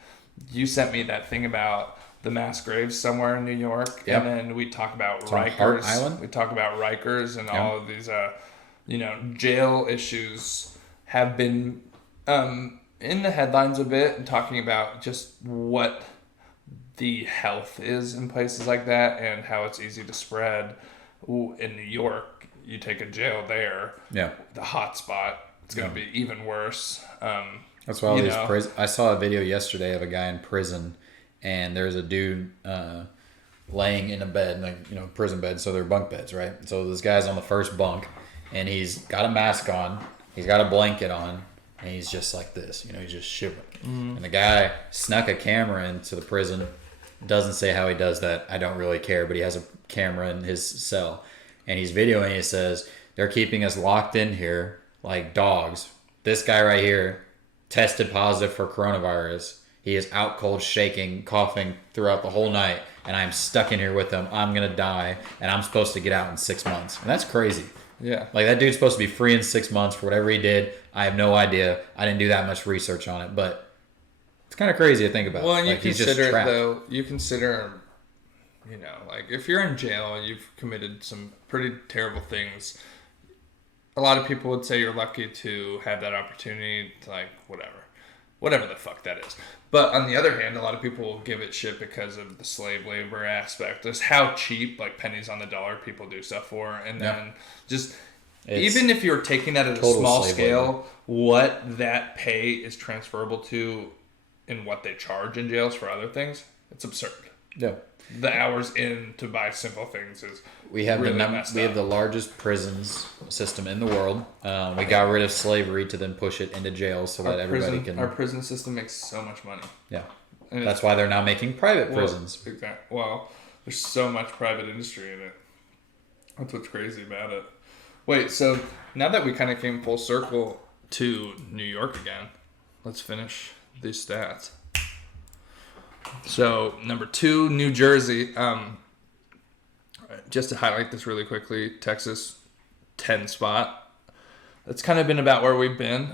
you sent me that thing about the mass graves somewhere in New York, and then we talk about Rikers. Island. We talk about Rikers and all of these, jail issues have been in the headlines a bit and talking about just what the health is in places like that and how it's easy to spread. Ooh, in New York, you take a jail there. Yeah. The hot spot, it's going to be even worse. That's why all these I saw a video yesterday of a guy in prison, and there's a dude laying in a bed, like, you know, prison bed, so they're bunk beds, right? So this guy's on the first bunk, and he's got a mask on, he's got a blanket on, and he's just like this, you know, he's just shivering. And the guy snuck a camera into the prison. Doesn't say how he does that. I don't really care, but he has a camera in his cell, and he's videoing. He says, they're keeping us locked in here like dogs. This guy right here tested positive for coronavirus. He is out cold, shaking, coughing throughout the whole night, and I'm stuck in here with him. I'm going to die, and I'm supposed to get out in 6 months. And that's crazy. Yeah. Like, that dude's supposed to be free in 6 months for whatever he did. I have no idea. I didn't do that much research on it, but it's kind of crazy to think about. Well, and like, you consider, though, you consider, you know, like, if you're in jail and you've committed some pretty terrible things, a lot of people would say you're lucky to have that opportunity to, like, whatever the fuck that is. But on the other hand, a lot of people will give it shit because of the slave labor aspect. Just how cheap, like, pennies on the dollar people do stuff for. And then just, even if you're taking that at a small scale, labor. What that pay is transferable to and what they charge in jails for other things, it's absurd. Yeah. The hours in to buy simple things is we have really we have the largest prisons system in the world. We got rid of slavery to then push it into jails so that everybody can. Our prison system makes so much money. Yeah, and that's why they're now making private prisons. Exactly. Well, there's so much private industry in it. That's what's crazy about it. Wait, so now that we kind of came full circle to New York again, let's finish these stats. So, number 2, New Jersey. Just to highlight this really quickly, Texas, 10 spot. That's kind of been about where we've been.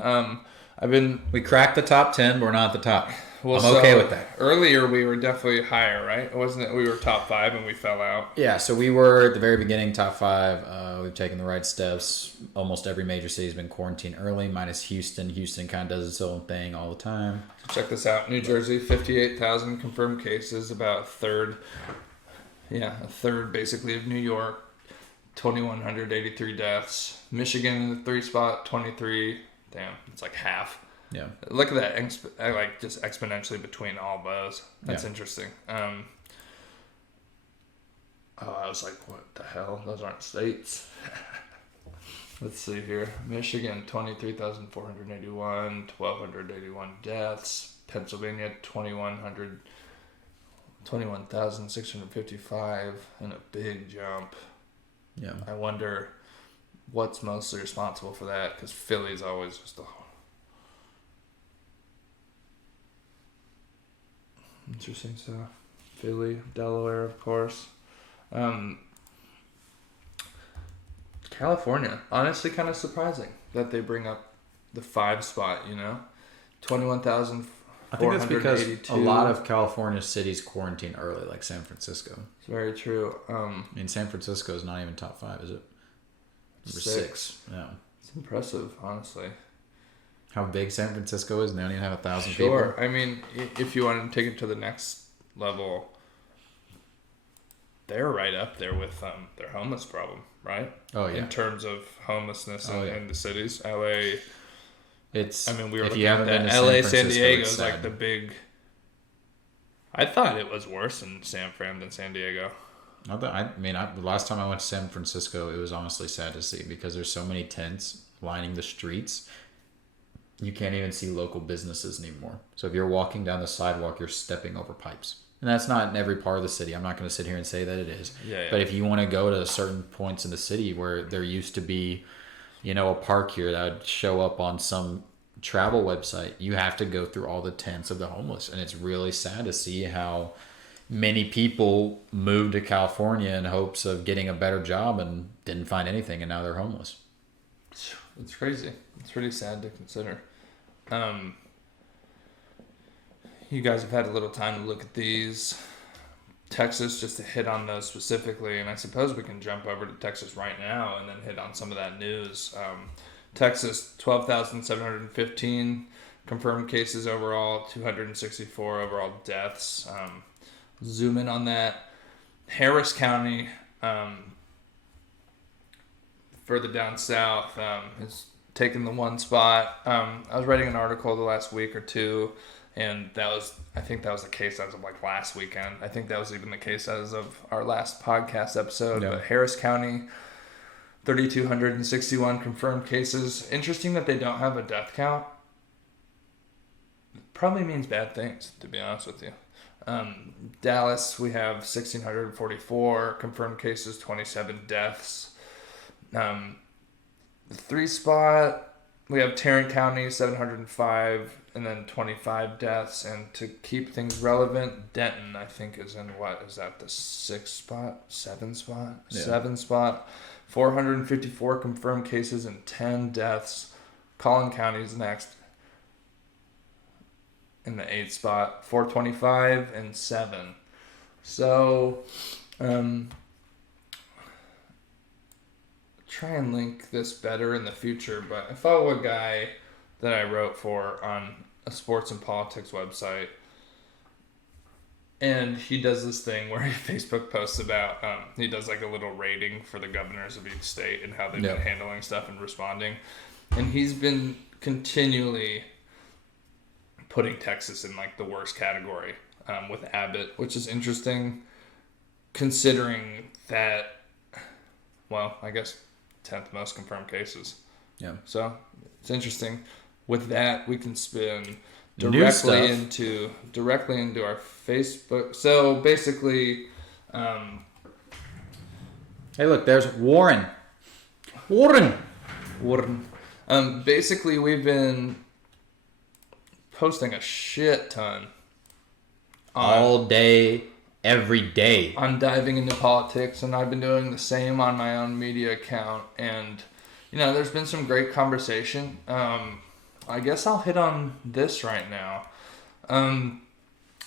We cracked the top 10, but we're not at the top. Well, I'm okay with that. Earlier, we were definitely higher, right? Wasn't it? We were top 5 and we fell out. Yeah, so we were at the very beginning, top 5. We've taken the right steps. Almost every major city has been quarantined early, minus Houston. Houston kind of does its own thing all the time. So check this out. New Jersey, 58,000 confirmed cases, about a third basically of New York. 2,183 deaths. Michigan in the 3 spot, 23. Damn, it's like half. Yeah. Look at that, like, just exponentially between all those. That's interesting. I was like, what the hell? Those aren't states. Let's see here. Michigan, 23,481, 1,281 deaths. Pennsylvania, 21,655, and a big jump. Yeah. I wonder what's mostly responsible for that, because Philly's always just a... Interesting stuff. Philly, Delaware, of course. California, honestly, kind of surprising that they bring up the 5 spot. 21,482. I think that's because a lot of California cities quarantine early, like San Francisco. It's very true. San Francisco is not even top 5, is it? Number 6. Yeah. It's impressive, honestly. How big San Francisco is, and they don't even have 1,000 people. Sure. I mean, if you want to take it to the next level, they're right up there with their homeless problem, right? Oh, yeah. In terms of homelessness in the cities. LA. We were looking at that. LA, San Diego is like the big... I thought it was worse in San Fran than San Diego. The last time I went to San Francisco, it was honestly sad to see because there's so many tents lining the streets. You can't even see local businesses anymore. So if you're walking down the sidewalk, you're stepping over pipes. And that's not in every part of the city. I'm not going to sit here and say that it is. Yeah. But if you want to go to certain points in the city where there used to be, a park here that would show up on some travel website, you have to go through all the tents of the homeless. And it's really sad to see how many people moved to California in hopes of getting a better job and didn't find anything, and now they're homeless. It's crazy. It's pretty sad to consider. You guys have had a little time to look at these. Texas, just to hit on those specifically, and I suppose we can jump over to Texas right now and then hit on some of that news. Texas, 12,715 confirmed cases overall, 264 overall deaths. zoom in on that. Harris County, further down south, is taking the one spot. I was writing an article the last week or two, and I think that was the case as of like last weekend. I think that was even the case as of our last podcast episode. Yeah. But Harris County, 3,261 confirmed cases. Interesting that they don't have a death count. Probably means bad things, to be honest with you. Dallas, we have 1,644 confirmed cases, 27 deaths. The 3 spot, we have Tarrant County, 705, and then 25 deaths. And to keep things relevant, Denton, I think, is in what? Is that the 6th spot? 7th spot? Yeah. 7th spot. 454 confirmed cases and 10 deaths. Collin County is next in the 8th spot. 425 and 7. So, try and link this better in the future, but I follow a guy that I wrote for on a sports and politics website, and he does this thing where he Facebook posts about, he does like a little rating for the governors of each state and how they've been handling stuff and responding, and he's been continually putting Texas in like the worst category with Abbott, which is interesting considering that, well, I guess 10th most confirmed cases. Yeah. So it's interesting. With that, we can spin directly into our Facebook. So basically, Hey, look, there's Warren. Basically, we've been posting a shit ton All day, every day. on diving into politics, and I've been doing the same on my own media account. And there's been some great conversation. I guess I'll hit on this right now.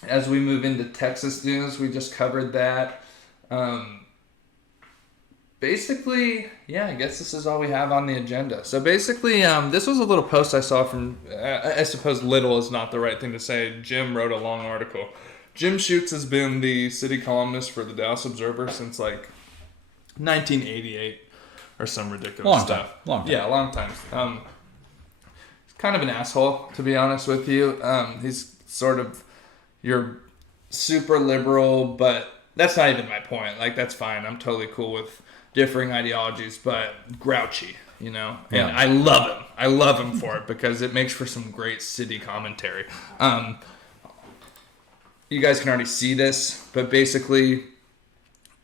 As we move into Texas news, we just covered that. Basically, yeah, I guess this is all we have on the agenda. So basically, this was a little post I saw from, I suppose little is not the right thing to say. Jim wrote a long article. Jim Schutz has been the city columnist for the Dallas Observer since like 1988 or some ridiculous stuff. Long time. Yeah, a long time. He's kind of an asshole, to be honest with you. He's sort of your super liberal, but that's not even my point. Like, that's fine. I'm totally cool with differing ideologies, but grouchy, Yeah. And I love him. I love him for it because it makes for some great city commentary. You guys can already see this, but basically,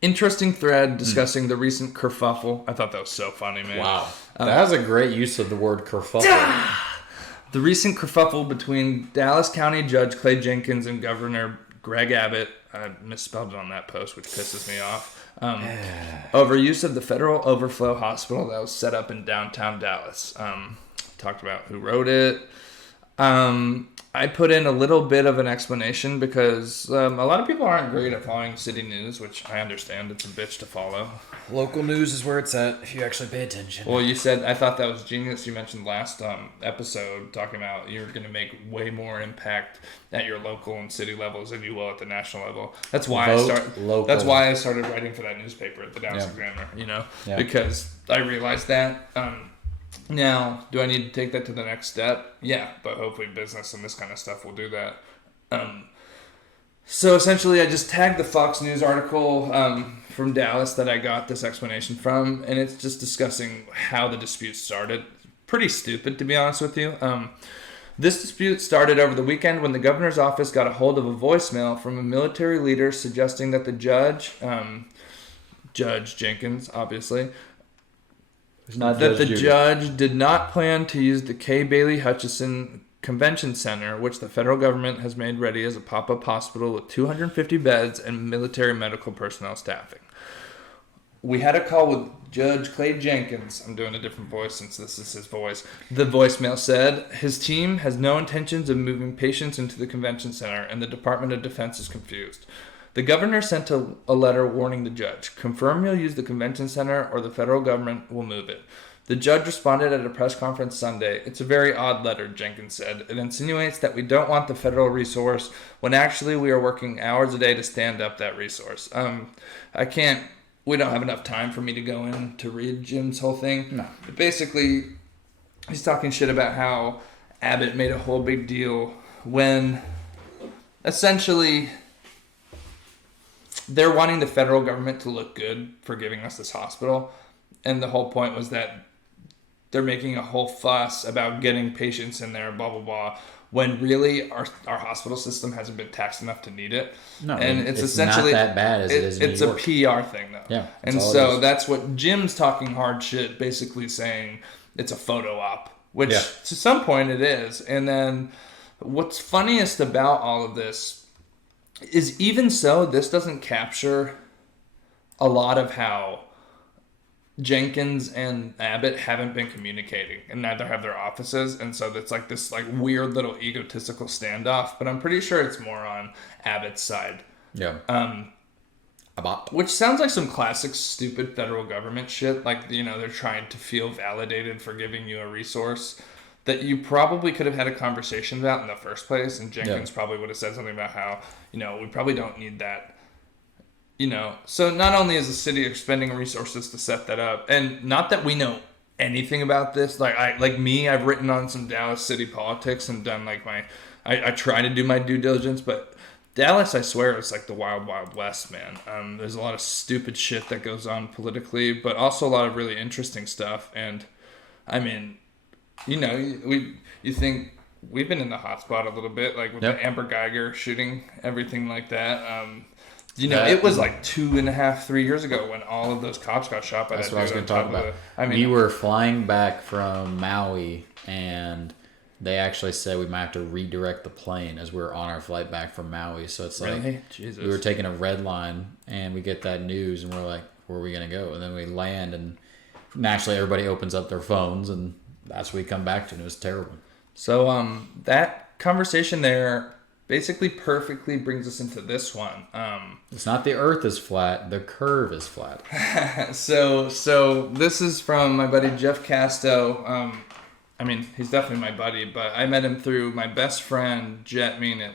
interesting thread discussing the recent kerfuffle. I thought that was so funny, man. Wow. That was a great use of the word kerfuffle. The recent kerfuffle between Dallas County Judge Clay Jenkins and Governor Greg Abbott, I misspelled it on that post, which pisses me off, over use of the federal overflow hospital that was set up in downtown Dallas. Talked about who wrote it. I put in a little bit of an explanation because a lot of people aren't great at following city news, which I understand. It's a bitch to follow. Local news is where it's at if you actually pay attention. Well, you said, I thought that was genius. You mentioned last episode talking about you're going to make way more impact at your local and city levels than you will at the national level. That's why That's why I started writing for that newspaper at the Dallas Examiner. Because I realized that. Now, do I need to take that to the next step? Yeah, but hopefully business and this kind of stuff will do that. So essentially, I just tagged the Fox News article from Dallas that I got this explanation from, and it's just discussing how the dispute started. Pretty stupid, to be honest with you. This dispute started over the weekend when the governor's office got a hold of a voicemail from a military leader suggesting that the judge, Judge Jenkins, obviously, judge did not plan to use the K. Bailey Hutchison Convention Center, which the federal government has made ready as a pop-up hospital with 250 beds and military medical personnel staffing. We had a call with Judge Clay Jenkins. I'm doing a different voice since this is his voice. The voicemail said, his team has no intentions of moving patients into the convention center, and the Department of Defense is confused. The governor sent a letter warning the judge, confirm you'll use the convention center or the federal government will move it. The judge responded at a press conference Sunday. It's a very odd letter, Jenkins said. It insinuates that we don't want the federal resource when actually we are working hours a day to stand up that resource. We don't have enough time for me to go in to read Jim's whole thing. No. But basically, he's talking shit about how Abbott made a whole big deal when essentially they're wanting the federal government to look good for giving us this hospital. And the whole point was that they're making a whole fuss about getting patients in there, blah, blah, blah, when really our hospital system hasn't been taxed enough to need it. No, and it's essentially not that bad as it is in It's New York. a PR thing, though. Yeah, and so that's what Jim's talking hard shit, basically saying it's a photo op, which to some point it is. And then what's funniest about all of this is even so, this doesn't capture a lot of how Jenkins and Abbott haven't been communicating, and neither have their offices, and so it's like this like weird little egotistical standoff. But I'm pretty sure it's more on Abbott's side. Yeah. Which sounds like some classic stupid federal government shit. Like, you know, they're trying to feel validated for giving you a resource that you probably could have had a conversation about in the first place, and Jenkins probably would have said something about how, you know, we probably don't need that. You know, so not only is the city expending resources to set that up, and not that we know anything about this. I've written on some Dallas city politics and done like I try to do my due diligence, but Dallas, I swear, is like the wild, wild west, man. There's a lot of stupid shit that goes on politically, but also a lot of really interesting stuff. And I mean, you know, you think we've been in the hot spot a little bit, like with the Amber Geiger shooting, everything like that. You know, it was like 2.5, 3 years ago when all of those cops got shot by that dude. That's what I was going to talk about. We were flying back from Maui, and they actually said we might have to redirect the plane as we were on our flight back from Maui. So it's like Jesus. We were taking a red line, and we get that news, and we're like, where are we going to go? And then we land, and naturally everybody opens up their phones, and that's what we come back to, and it was terrible. So that conversation there basically perfectly brings us into this one. It's not the earth is flat, the curve is flat. So this is from my buddy Jeff Casto. I mean, he's definitely my buddy, but I met him through my best friend, Jet Meanit.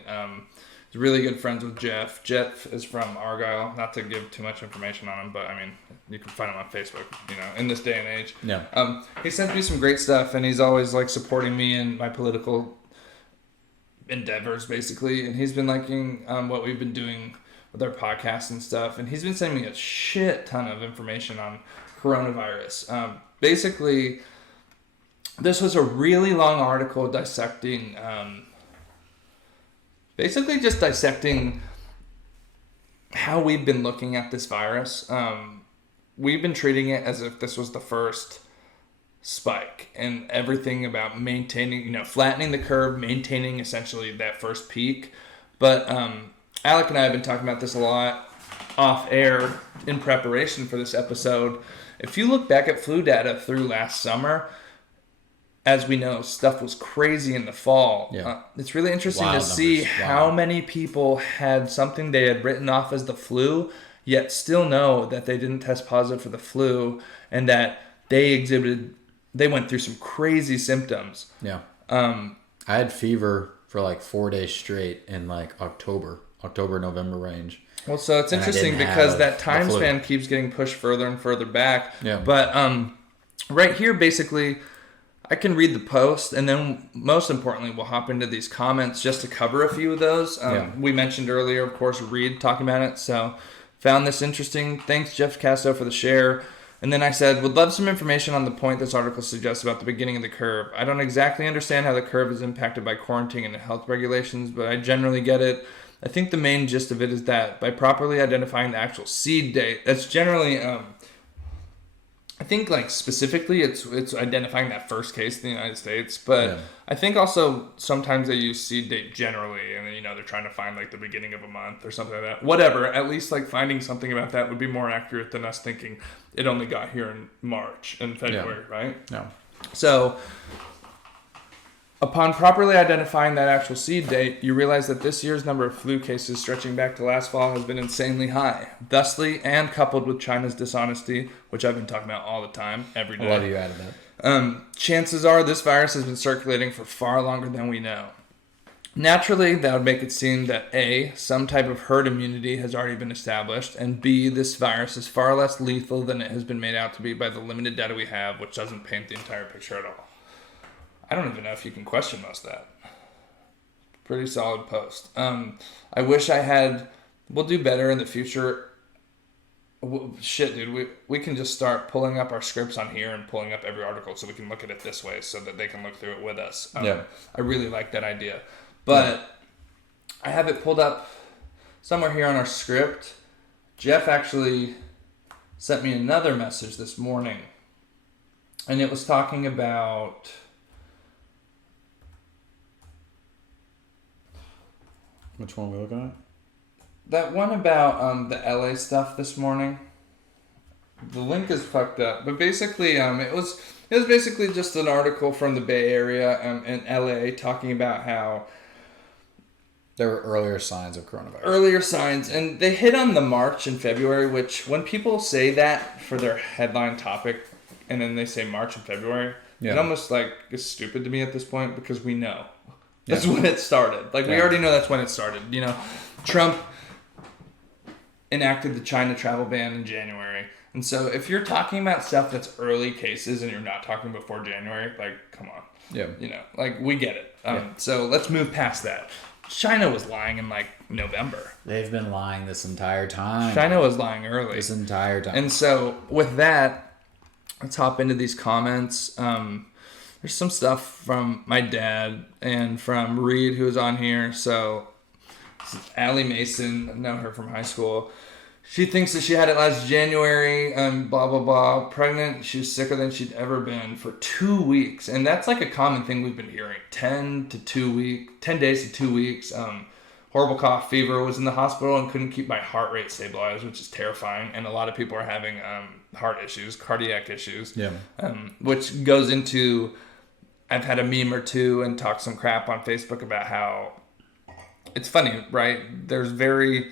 He's really good friends with Jeff. Jeff is from Argyle. Not to give too much information on him, but I mean, you can find him on Facebook, you know, in this day and age. Yeah. He sends me some great stuff, and he's always like supporting me in my political endeavors, basically. And he's been liking what we've been doing with our podcast and stuff. And he's been sending me a shit ton of information on coronavirus. Basically, this was a really long article dissecting, basically just dissecting how we've been looking at this virus. We've been treating it as if this was the first spike, and everything about maintaining, you know, flattening the curve, maintaining essentially that first peak. But Alec and I have been talking about this a lot off air in preparation for this episode. If you look back at flu data through last summer, as we know, stuff was crazy in the fall. Yeah. It's really interesting Wild to see numbers. how many people had something they had written off as the flu, yet still know that they didn't test positive for the flu, and that they went through some crazy symptoms. Yeah. I had fever for like 4 days straight in like October, November range. Well, so it's interesting because that time span keeps getting pushed further and further back. Yeah. But right here, basically, I can read the post, and then most importantly, we'll hop into these comments just to cover a few of those. We mentioned earlier, of course, Reed talking about it. So found this interesting. Thanks, Jeff Casto, for the share. And then I said, would love some information on the point this article suggests about the beginning of the curve. I don't exactly understand how the curve is impacted by quarantine and health regulations, but I generally get it. I think the main gist of it is that by properly identifying the actual seed date, that's generally, I think like specifically it's identifying that first case in the United States, but I think also sometimes they use seed date generally, and you know, they're trying to find like the beginning of a month or something like that. Whatever, at least like finding something about that would be more accurate than us thinking it only got here in March and February, right? Yeah. So Upon properly identifying that actual seed date, you realize that this year's number of flu cases stretching back to last fall has been insanely high. Thusly, and coupled with China's dishonesty, which I've been talking about all the time, every day. I love you added that. Chances are this virus has been circulating for far longer than we know. Naturally, that would make it seem that A, some type of herd immunity has already been established, and B, this virus is far less lethal than it has been made out to be by the limited data we have, which doesn't paint the entire picture at all. I don't even know if you can question most of that. Pretty solid post. I wish I had... We'll do better in the future. Shit, dude, we can just start pulling up our scripts on here and pulling up every article so we can look at it this way so that they can look through it with us. I really like that idea. But I have it pulled up somewhere here on our script. Jeff actually sent me another message this morning. And it was talking about... Which one are we looking at? That one about the LA stuff this morning. The link is fucked up. But basically, it was basically just an article from the Bay Area in LA talking about how... There were earlier signs of coronavirus. Earlier signs, and they hit on the March and February, which when people say that for their headline topic, and then they say March and February, it almost like is stupid to me at this point because we know that's when it started. Like we already know that's when it started. You know, Trump enacted the China travel ban in January, and so if you're talking about stuff that's early cases and you're not talking before January, like come on, you know, like we get it. So let's move past that. China was lying in like November. They've been lying this entire time. China was lying early. This entire time. And so with that, let's hop into these comments. There's some stuff from my dad and from Reed who was on here. So Allie Mason, I know her from high school. She thinks that she had it last January, blah, blah, blah. Pregnant, she was sicker than she'd ever been for 2 weeks. And that's like a common thing we've been hearing. 10 days to 2 weeks. Horrible cough, fever, was in the hospital and couldn't keep my heart rate stabilized, which is terrifying. And a lot of people are having heart issues, cardiac issues. Which goes into, I've had a meme or two and talked some crap on Facebook about how, it's funny, right? There's very...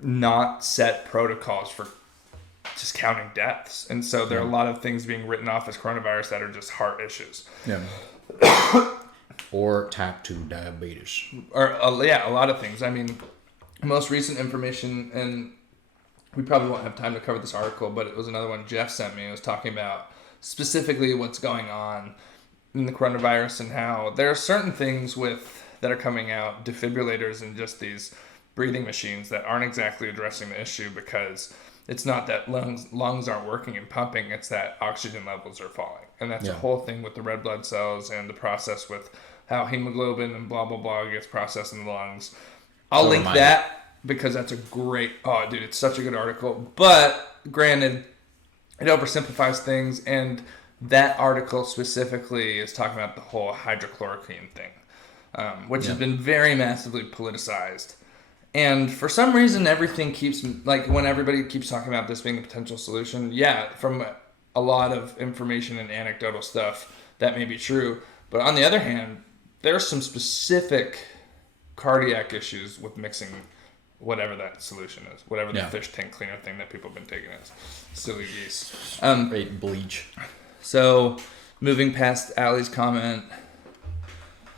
not set protocols for just counting deaths. And so there are a lot of things being written off as coronavirus that are just heart issues. Or type 2 diabetes. Or, a lot of things. I mean, most recent information, and we probably won't have time to cover this article, but it was another one Jeff sent me. It was talking about specifically what's going on in the coronavirus and how there are certain things that are coming out, defibrillators and just these breathing machines that aren't exactly addressing the issue because it's not that lungs aren't working and pumping, it's that oxygen levels are falling. And that's a whole thing with the red blood cells and the process with how hemoglobin and blah, blah, blah gets processed in the lungs. I'll link that because that's a great, it's such a good article. But granted, it oversimplifies things, and that article specifically is talking about the whole hydrochloroquine thing, which has been very massively politicized. And for some reason, everything keeps, like, when everybody keeps talking about this being the potential solution, from a lot of information and anecdotal stuff, that may be true. But on the other hand, there's some specific cardiac issues with mixing whatever that solution is, whatever the fish tank cleaner thing that people have been taking is. Silly geese. Bleach. So, moving past Allie's comment...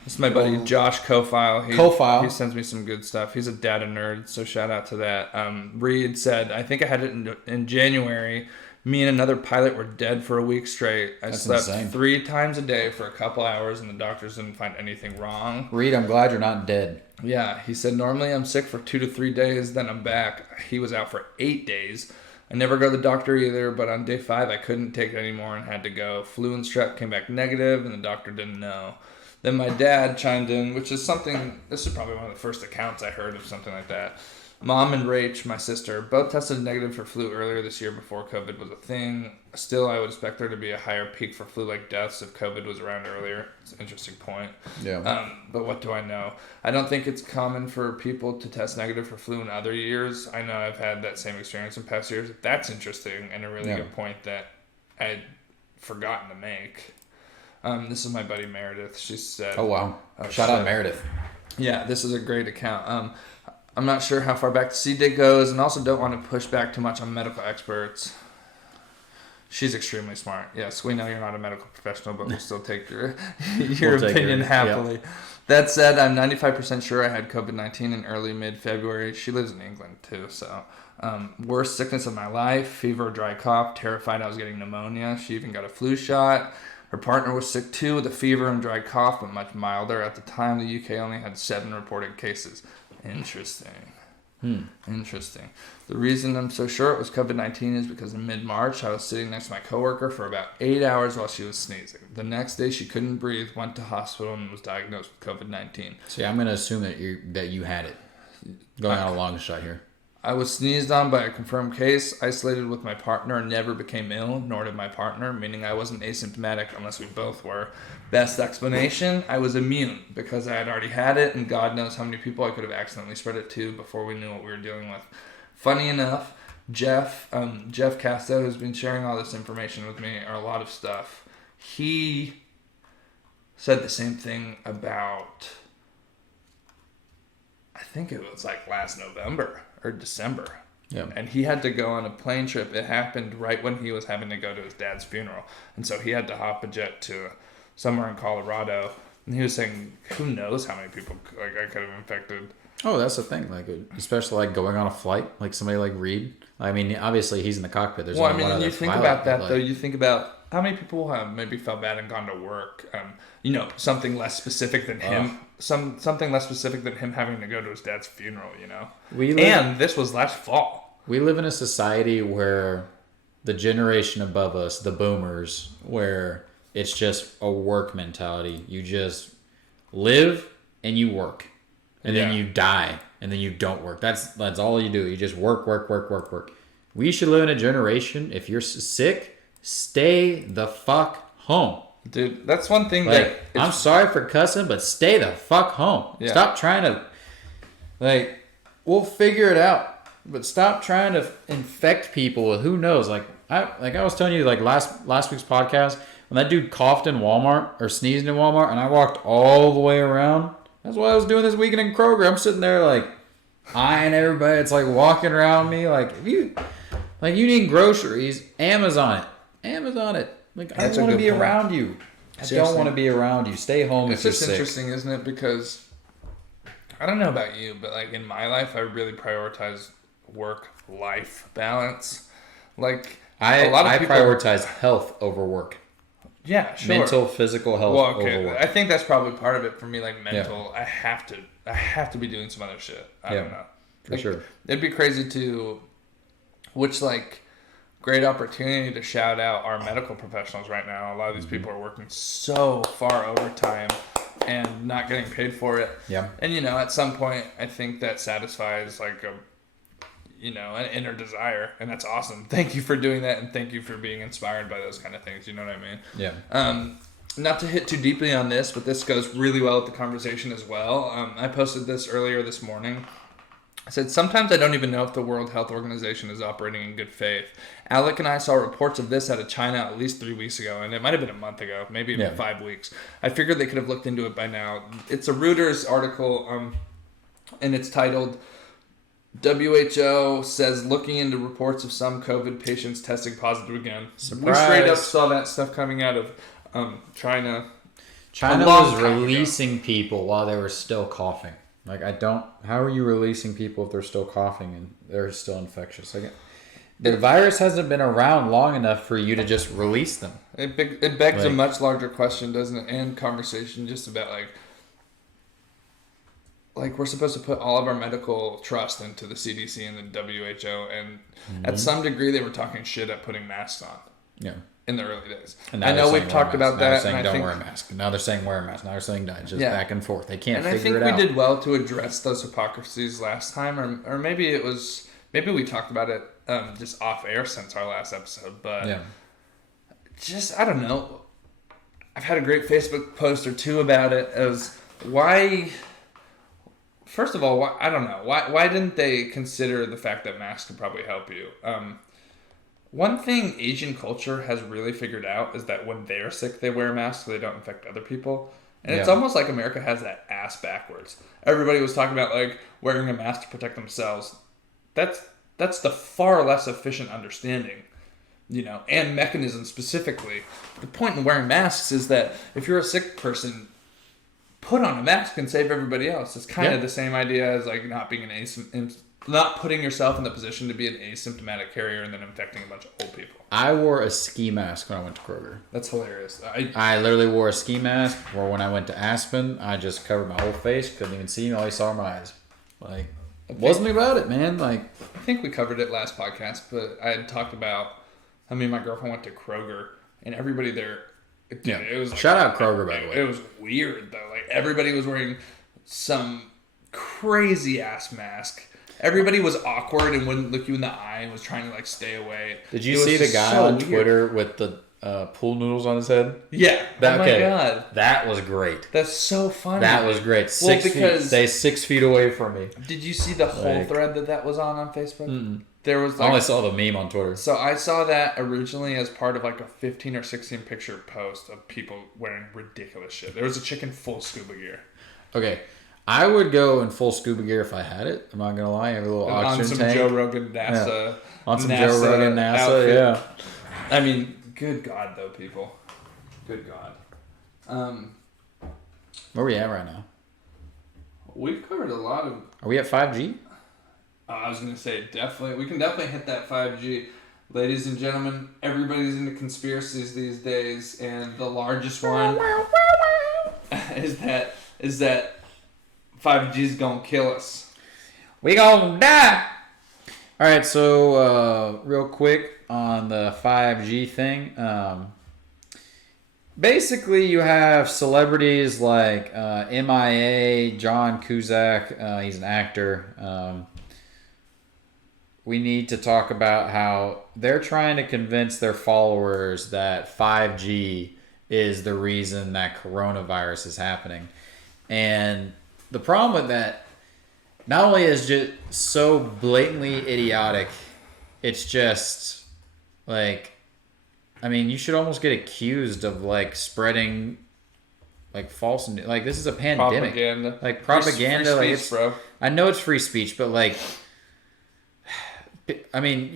This is my buddy Josh Kofile. He sends me some good stuff. He's a data nerd, so shout out to that. Reed said, I think I had it in January. Me and another pilot were dead for a week straight. I slept insane. 3 times a day for a couple hours, and the doctors didn't find anything wrong. Reed, I'm glad you're not dead. Yeah, he said, normally I'm sick for 2 to 3 days, then I'm back. He was out for 8 days. I never go to the doctor either, but on day 5 I couldn't take it anymore and had to go. Flu and strep came back negative, and the doctor didn't know. Then my dad chimed in, which is something, this is probably one of the first accounts I heard of something like that. Mom and Rach, my sister, both tested negative for flu earlier this year before COVID was a thing. Still, I would expect there to be a higher peak for flu-like deaths if COVID was around earlier. It's an interesting point. But what do I know? I don't think it's common for people to test negative for flu in other years. I know I've had that same experience in past years. That's interesting and a really good point that I'd forgotten to make. This is my buddy Meredith. She said, Oh, wow. Oh, Shout out shit. Meredith. Yeah, this is a great account. I'm not sure how far back the CDIG goes, and also don't want to push back too much on medical experts. She's extremely smart. Yes, we know you're not a medical professional, but we'll still take your opinion happily. Yep. That said, I'm 95% sure I had COVID-19 in early mid-February. She lives in England too, so worst sickness of my life, fever, dry cough, terrified I was getting pneumonia. She even got a flu shot. Her partner was sick too with a fever and dry cough, but much milder. At the time, the UK only had 7 reported cases. Interesting. Interesting. The reason I'm so sure it was COVID-19 is because in mid-March, I was sitting next to my coworker for about 8 hours while she was sneezing. The next day, she couldn't breathe, went to hospital, and was diagnosed with COVID-19. See, I'm going to assume that you had it. Going on a long shot here. I was sneezed on by a confirmed case, isolated with my partner, and never became ill, nor did my partner, meaning I wasn't asymptomatic unless we both were. Best explanation, I was immune because I had already had it, and God knows how many people I could have accidentally spread it to before we knew what we were dealing with. Funny enough, Jeff Casto, who's been sharing all this information with me, or a lot of stuff, he said the same thing about, I think it was like last November or December. Yeah. And he had to go on a plane trip. It happened right when he was having to go to his dad's funeral. And so he had to hop a jet to somewhere in Colorado. And he was saying, who knows how many people like I could have infected. Oh, that's the thing. Like, especially like going on a flight, like somebody like Reed. I mean, obviously he's in the cockpit. There's well, only one you other think pilot, about that like, though. You think about how many people have maybe felt bad and gone to work. Something less specific than him. Something less specific than him having to go to his dad's funeral. And this was last fall. We live in a society where the generation above us, the boomers, where it's just a work mentality. You just live and you work. And then you die, and then you don't work. That's all you do. You just work. We should live in a generation, if you're sick, stay the fuck home. Dude, that's one thing I'm sorry for cussing, but stay the fuck home. Yeah. Stop trying to, we'll figure it out. But stop trying to infect people with who knows. I was telling you, last week's podcast, when that dude coughed in Walmart, or sneezed in Walmart, and I walked all the way around. That's what I was doing this weekend in Kroger. I'm sitting there eyeing everybody. It's walking around me. If you need groceries, Amazon it. I don't want to be around you. I don't want to be around you. Stay home if you're sick. It's just interesting, isn't it? Because I don't know about you, but in my life, I really prioritize work-life balance. I prioritize health over work. Yeah, sure. Mental, physical health over work. I think that's probably part of it for me. Mental, yeah. I have to be doing some other shit. I don't know. For sure. It'd be crazy to, great opportunity to shout out our medical professionals right now. A lot of these people are working so far overtime and not getting paid for it. Yeah. And at some point, I think that satisfies an inner desire, and that's awesome. Thank you for doing that, and thank you for being inspired by those kind of things. You know what I mean? Yeah. Not to hit too deeply on this, but this goes really well with the conversation as well. I posted this earlier this morning. I said, sometimes I don't even know if the World Health Organization is operating in good faith. Alec and I saw reports of this out of China at least 3 weeks ago, and it might have been a month ago, maybe even 5 weeks. I figured they could have looked into it by now. It's a Reuters article, and it's titled, WHO says looking into reports of some COVID patients testing positive again. Surprise. We straight up saw that stuff coming out of China. China was releasing people while they were still coughing. How are you releasing people if they're still coughing and they're still infectious? The virus hasn't been around long enough for you to just release them. It begs a much larger question, doesn't it? And conversation just about we're supposed to put all of our medical trust into the CDC and the WHO, and at some degree they were talking shit at putting masks on. Yeah. In the early days. I know we've talked about that. Now they're saying don't wear a mask. Now they're saying wear a mask. Now they're saying just back and forth. They can't figure it out. And I think we did well to address those hypocrisies last time, or maybe we talked about it just off air since our last episode, but I don't know. I've had a great Facebook post or two about it as why. First of all, I don't know. Why didn't they consider the fact that masks could probably help you? One thing Asian culture has really figured out is that when they're sick, they wear masks so they don't infect other people. And it's Yeah. almost like America has that ass backwards. Everybody was talking about like wearing a mask to protect themselves. That's the far less efficient understanding, and mechanism specifically. The point in wearing masks is that if you're a sick person, put on a mask and save everybody else. It's kind of the same idea as like not being not putting yourself in the position to be an asymptomatic carrier and then infecting a bunch of old people. I wore a ski mask when I went to Kroger. That's hilarious. I literally wore a ski mask, or when I went to Aspen, I just covered my whole face, couldn't even see me, all I saw were my eyes. Like, it wasn't about it, man. Like, I think we covered it last podcast, but I had talked about how me and my girlfriend went to Kroger, and everybody there, it was like, shout out Kroger, by the way. It was weird, though. Like, everybody was wearing some crazy-ass mask. Everybody was awkward and wouldn't look you in the eye and was trying to, like, stay away. Did you see the guy on Twitter with the pool noodles on his head? Yeah. Oh my God. That was great. That's so funny. That was great. 6 feet. Stay 6 feet away from me. Did you see the whole thread that was on Facebook? Mm-mm. There was I only saw the meme on Twitter. So I saw that originally as part of like a 15 or 16 picture post of people wearing ridiculous shit. There was a chick in full scuba gear. Okay. I would go in full scuba gear if I had it. I'm not gonna lie. I have a little oxygen on some tank. Joe Rogan NASA. Yeah. On some Joe Rogan NASA. Outfit. Yeah. I mean, good God though, people. Good God. Where are we at right now? We've covered a lot of. Are we at 5G? I was gonna say definitely. We can definitely hit that 5G. Ladies and gentlemen, everybody's into conspiracies these days, and the largest one is that 5G's gonna kill us. We gonna die. All right, so real quick on the 5G thing. Basically, you have celebrities like MIA, John Cusack. He's an actor. We need to talk about how they're trying to convince their followers that 5G is the reason that coronavirus is happening. And the problem with that, not only is just so blatantly idiotic, it's just like, I mean, you should almost get accused of like spreading like false, like this is a pandemic, propaganda. Like propaganda, free like speech, it's, bro. I know it's free speech, but like, I mean,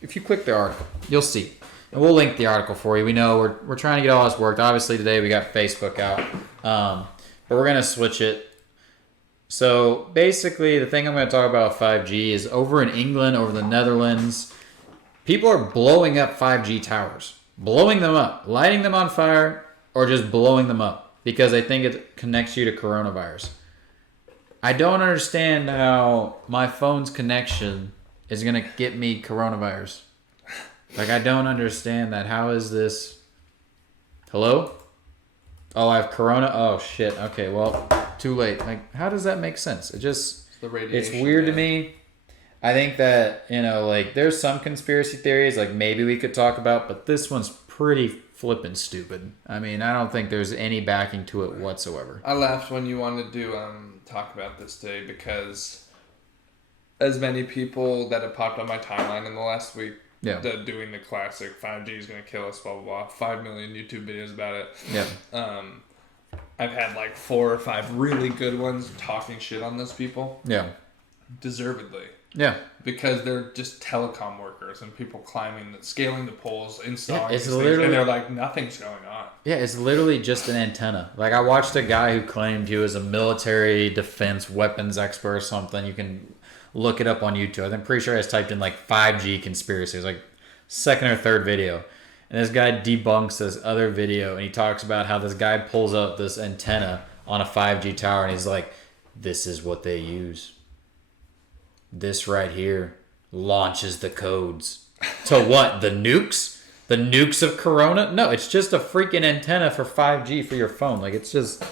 if you click the article, you'll see, and we'll link the article for you. We know we're trying to get all this worked. Obviously, today we got Facebook out, but we're gonna switch it. So basically, the thing I'm going to talk about 5G is over in England, over the Netherlands, people are blowing up 5G towers. Blowing them up. Lighting them on fire or just blowing them up because they think it connects you to coronavirus. I don't understand how my phone's connection is going to get me coronavirus. Like, I don't understand that. How is this? Hello? Oh, I have corona? Oh, shit. Okay, well, too late. Like, how does that make sense? It just, The radiation, it's weird to me. I think that, like, there's some conspiracy theories, like, maybe we could talk about, but this one's pretty flippin' stupid. I mean, I don't think there's any backing to it whatsoever. I laughed when you wanted to talk about this today because as many people that have popped on my timeline in the last week, doing the classic 5G is going to kill us, blah, blah, blah. 5 million YouTube videos about it. Yeah. I've had like 4 or 5 really good ones talking shit on those people. Yeah. Deservedly. Yeah. Because they're just telecom workers and people scaling the poles, installing it's these things, and they're like, nothing's going on. Yeah, it's literally just an antenna. Like, I watched a guy who claimed he was a military defense weapons expert or something. You can look it up on YouTube. I'm pretty sure I just typed in like 5G conspiracy. It was like second or third video. And this guy debunks this other video and he talks about how this guy pulls up this antenna on a 5G tower and he's like, this is what they use. This right here launches the codes. To what? The nukes? The nukes of Corona? No, it's just a freaking antenna for 5G for your phone. Like, it's just...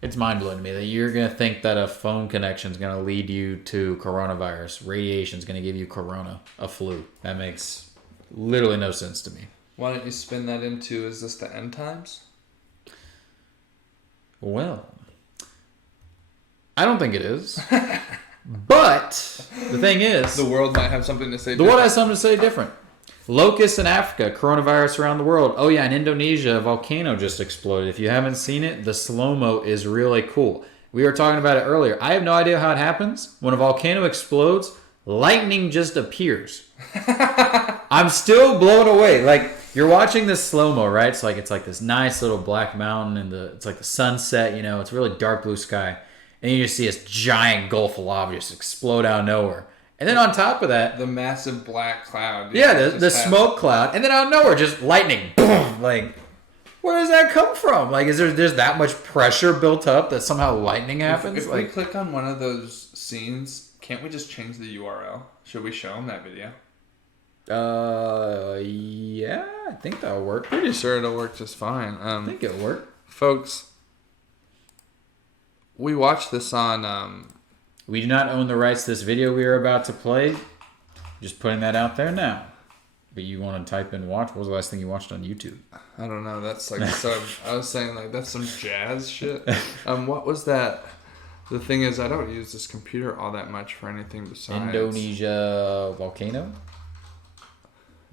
It's mind-blowing to me that you're going to think that a phone connection is going to lead you to coronavirus. Radiation is going to give you corona, a flu. That makes literally no sense to me. Why don't you spin that into, is this the end times? Well, I don't think it is. But But the thing is, The world might have something to say. the world has something to say different. Locusts in Africa, coronavirus around the world. Oh yeah, in Indonesia, a volcano just exploded. If you haven't seen it, the slow-mo is really cool. We were talking about it earlier. I have no idea how it happens. When a volcano explodes, lightning just appears. I'm still blown away. Like, you're watching this slow-mo, right? It's like this nice little black mountain and it's like the sunset, you know, it's really dark blue sky. And you just see this giant gulf of lava just explode out of nowhere. And then on top of that, The massive black cloud. yeah, the smoke cloud, and then out of nowhere, just lightning. Boom! Like, where does that come from? Like, there's that much pressure built up that somehow lightning happens? If we click on one of those scenes, can't we just change the URL? Should we show them that video? Yeah, I think that'll work. Pretty sure it'll work just fine. I think it'll work. Folks, we watched this on. We do not own the rights to this video we are about to play. Just putting that out there now. But you want to type in watch? What was the last thing you watched on YouTube? I don't know. That's like some. I was saying like that's some jazz shit. What was that? The thing is, I don't use this computer all that much for anything besides Indonesia volcano?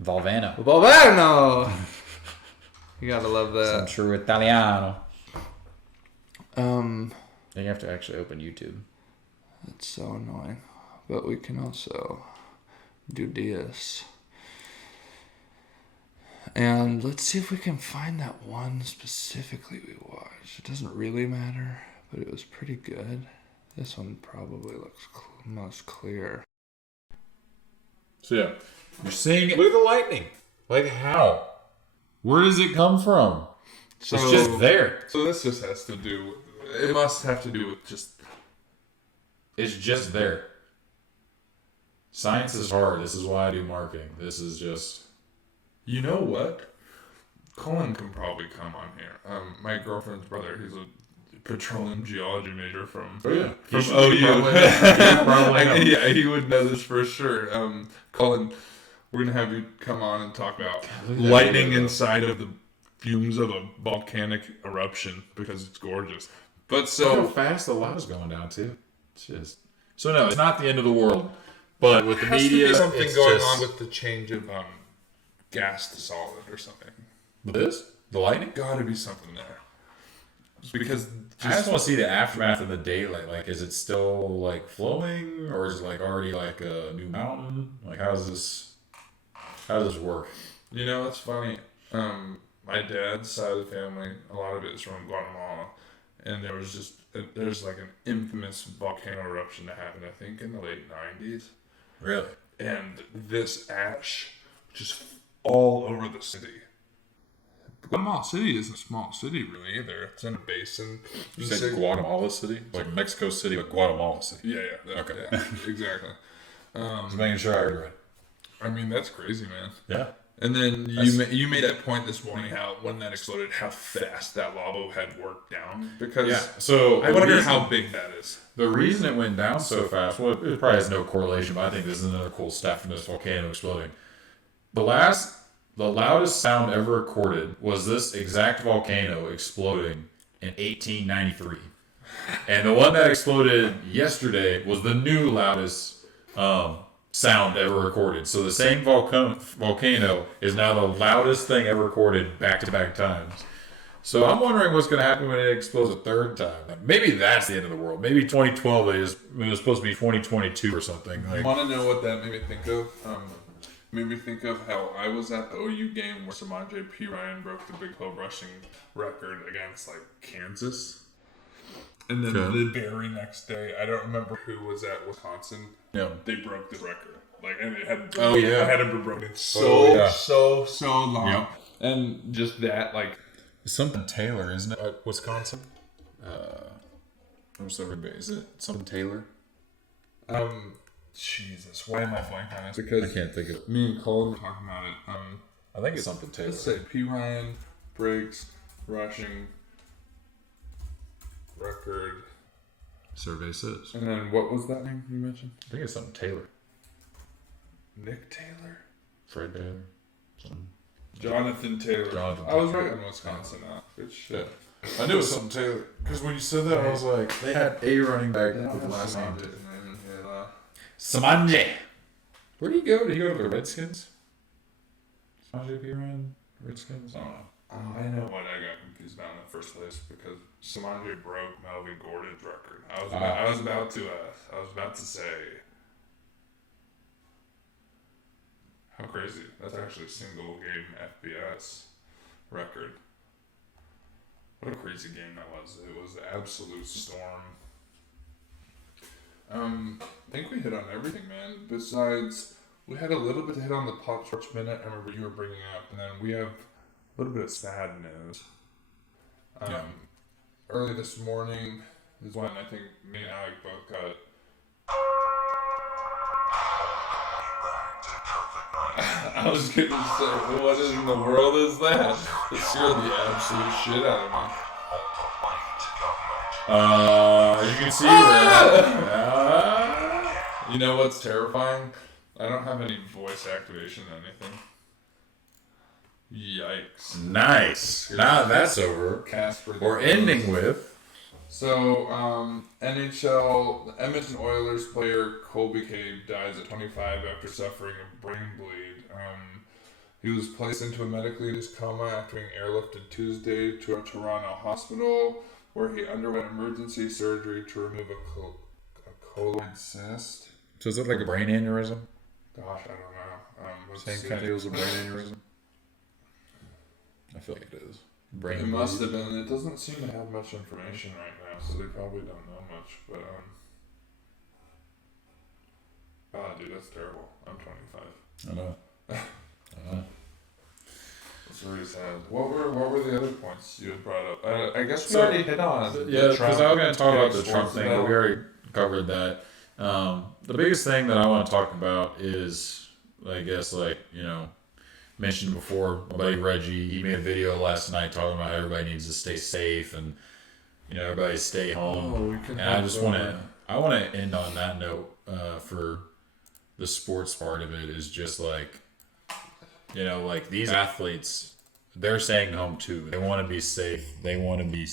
Volvano. Volcano. You gotta love Some that. true Italiano. You have to actually open YouTube. It's so annoying, but we can also do this. And let's see if we can find that one specifically we watched. It doesn't really matter, but it was pretty good. This one probably looks most clear. So yeah, you're seeing it. Look at the lightning. Like how? Where does it come from? So, It's just there. So this just has to do. It must have to do with just. It's just there. Science is hard. This is why I do marketing. This is just. You know what? Colin can probably come on here. My girlfriend's brother, he's a petroleum geology major from Yeah. from He OU. probably know. Yeah, he would know this for sure. Colin, we're gonna have you come on and talk about look at that lightning video. inside of the fumes of a volcanic eruption because it's gorgeous. But Look how so fast the lava's going down too. It's just. So no, it's not the end of the world. But with the has media, to be something it's going just, on with the change of gas to solid or something. with this, the lightning. Gotta be something there. Because I just want to see the aftermath in the daylight. Like, is it still like flowing, or is it like already like a new mountain? Like, how does this work? you know, it's funny. My dad's side of the family, a lot of it is from Guatemala, and there's like an infamous volcano eruption that happened, I think, in the late '90s, Really? and this ash just all over the city. Guatemala City isn't a small city, really, either. It's in a basin. You said Guatemala City, like Mexico City, but Guatemala City. Yeah, Okay. yeah, exactly. Just making sure I heard right. I mean, that's crazy, man. Yeah. And then you made that point this morning how when that exploded, how fast that lava had worked down. Because Yeah. So I wonder how big that is. the reason it went down so fast. Well, it probably has no correlation, but I think this is another cool stat from this volcano exploding. The loudest sound ever recorded was this exact volcano exploding in 1893. And the one that exploded yesterday was the new loudest sound ever recorded. So the same volcano is now the loudest thing ever recorded back-to-back times. So I'm wondering what's going to happen when it explodes a third time. Like, maybe that's the end of the world. Maybe 2012 it was supposed to be 2022 or something. Like, Want to know what that made me think of? Made me think of how I was at the OU game where Samaj P. Ryan broke the Big 12 rushing record against like Kansas. And then Okay. the very next day, I don't remember who was at Wisconsin. Yeah. They broke the record. Like, and it had yeah. it hadn't been broken so long. Yep. And just that, like, something Taylor, isn't it? Wisconsin? I'm sorry, but is it something Taylor? Jesus, why am I blanking on this? I Because can't think of it. me and Colin were talking about it. I think it's something Taylor. Let's say P. Ryan breaks rushing record. Survey says. And then what was that name you mentioned? I think it's something Taylor. Nick Taylor? Fred Taylor. Something. Jonathan Taylor. Jonathan I was Taylor. right in Wisconsin now. Good shit. I knew it was something Taylor. Because when you said that, I was like, they had a running back with the last name. Samanje. Where do you go? Did he go to the Redskins? Samaje Perine, Redskins? I don't know. I know what I got confused about in the first place because Samanje broke Melvin Gordon's record. I was about to say, how crazy! That's actually a single game FBS record. What a crazy game that was! It was an absolute storm. I think we hit on everything, man. Besides, we had a little bit to hit on the Pop Sports Minute. I remember you were bringing up, and then we have a little bit of sad news. Early this morning is when I think me and Alec both got. I was going to say, what in the world is that? It scared the absolute shit out of me. You can see where. You know what's terrifying? I don't have any voice activation or anything. Yikes. Nice. Now that's over. Casper. We're ending with. So, NHL, the Edmonton Oilers player Colby Cave dies at 25 after suffering a brain bleed. He was placed into a medically induced coma after being airlifted Tuesday to a Toronto hospital, where he underwent emergency surgery to remove a colloid cyst. So is it like a brain aneurysm? Gosh, I don't know. Same kind of deal as a brain aneurysm? I feel like it is. It must have been. It doesn't seem to have much information right now, so they probably don't know much. But dude, that's terrible. I'm 25. I know. It's really sad. What were the other points you had brought up? I guess we So- already hit on. Yeah, because I was going to talk about the sports Trump thing, but we already covered that. The biggest thing that I want to talk about is, I guess, mentioned before, my buddy Reggie, he made a video last night talking about how everybody needs to stay safe and, everybody stay home. And I just want to end on that note for the sports part of it is just these athletes, they're staying home too. They want to be safe. They want to be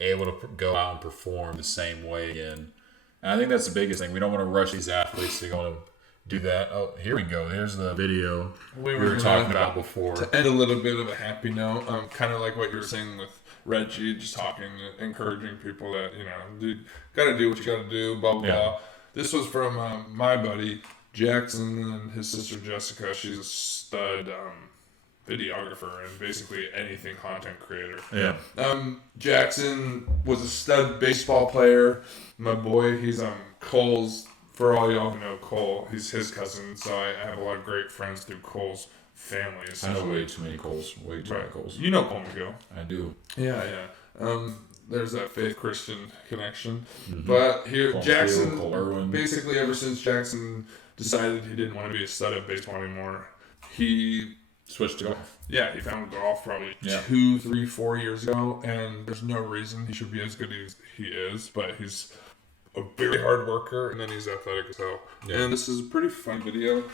able to go out and perform the same way again. And I think that's the biggest thing. We don't want to rush these athletes to go to do that. Oh, here we go. There's the video we were talking about before. To end a little bit of a happy note, kind of like what you were saying with Reggie, just talking, encouraging people that, dude, gotta do what you gotta do, blah, blah, blah. This was from my buddy Jackson and his sister Jessica. She's a stud videographer and basically anything content creator. Yeah. Jackson was a stud baseball player. My boy, he's Cole's. For all y'all who know Cole, he's his cousin, so I have a lot of great friends through Cole's family. I know way too many Coles. Way too many Coles. You know Cole McGill. I do. Yeah. There's that faith Christian connection. Mm-hmm. But here, Cole Jackson, Field, basically ever since Jackson decided he didn't want to be a stud of baseball anymore, he switched to golf. Yeah, he found golf probably 2, 3, 4 years ago, and there's no reason he should be as good as he is, but he's a very hard worker, and then he's athletic as hell. Yeah. And this is a pretty fun video.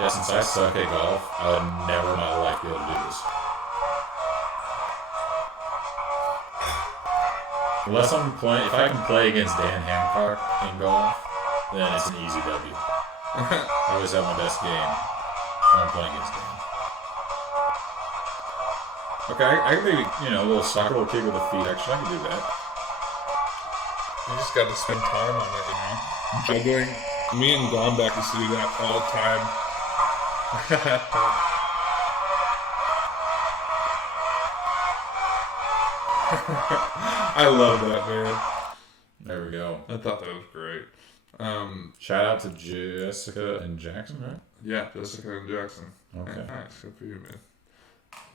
Yeah, since I suck at golf, I would never in my life be able to do this. Unless I'm playing, if I can play against Dan Hancock in golf, then it's an easy W. I always have my best game when I'm playing against Dan. Okay, I can maybe, a little soccer, little kick with the feet. Actually, I can do that. You just got to spend time on it, Juggling. Me and Gomback used to do that all the time. I love that, man. There we go. I thought that was great. Shout out to Jessica and Jackson, right? Yeah, Jessica and Jackson. Okay. Nice. Good for you, man.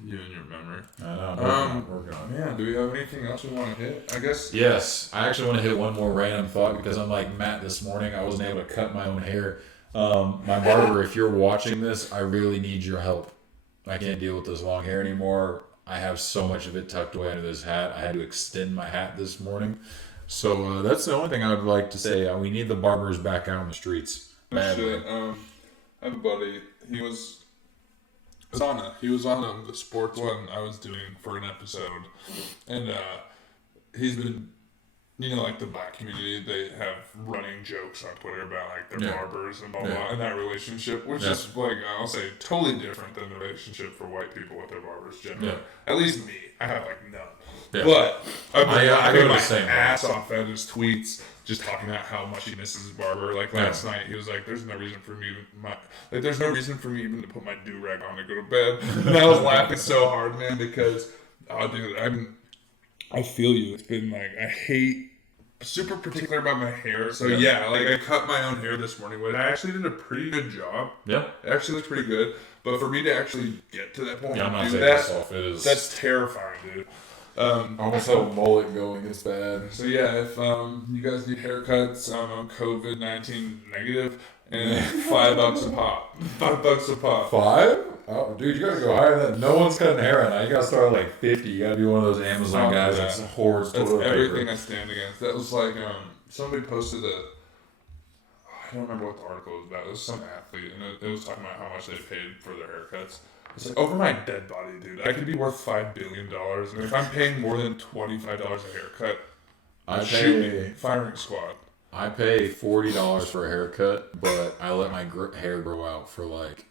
You and your memory. I know. Working on it. Man, do we have anything else we want to hit? I guess. Yes. I actually want to hit one more random thought because I'm like Matt this morning. I wasn't able to cut my own hair. My barber, if you're watching this, I really need your help. I can't deal with this long hair anymore. I have so much of it tucked away under this hat. I had to extend my hat this morning. So that's the only thing I would like to say. We need the barbers back out on the streets. Shit. I have a buddy. He was on the sports one I was doing for an episode, and he's been, like the black community, they have running jokes on Twitter about like their barbers and blah blah, and that relationship, which is like, I'll say, totally different than the relationship for white people with their barbers generally. At least me, I have like none. But I've been laughing my ass off at his tweets, just talking about how much he misses his barber. Like last night, he was like, "There's no reason for me even to put my do rag on to go to bed." And I was laughing so hard, man, because I feel you. It's been like, I hate, super particular about my hair. So like I cut my own hair this morning, but I actually did a pretty good job. Yeah. It actually looks pretty good. But for me to actually get to that point, I'm not do taking that, this off. It is that's terrifying, dude. almost have a mullet going. It's bad. So yeah, if you guys need haircuts, I'm COVID-19 negative, and $5 a pop. $5 a pop. 5? Oh, dude, you gotta go higher than that. No one's cutting hair right now. You gotta start at like 50. You gotta be one of those Amazon guys that's hoards That's toilet everything paper. I stand against. That was like, somebody posted I don't remember what the article was about. It was some athlete, and it was talking about how much they paid for their haircuts. It's like, over my dead body, dude. I could be worth $5 billion, and if I'm paying more than $25 a haircut, shoot me, firing squad. I pay $40 for a haircut, but I let my hair grow out for like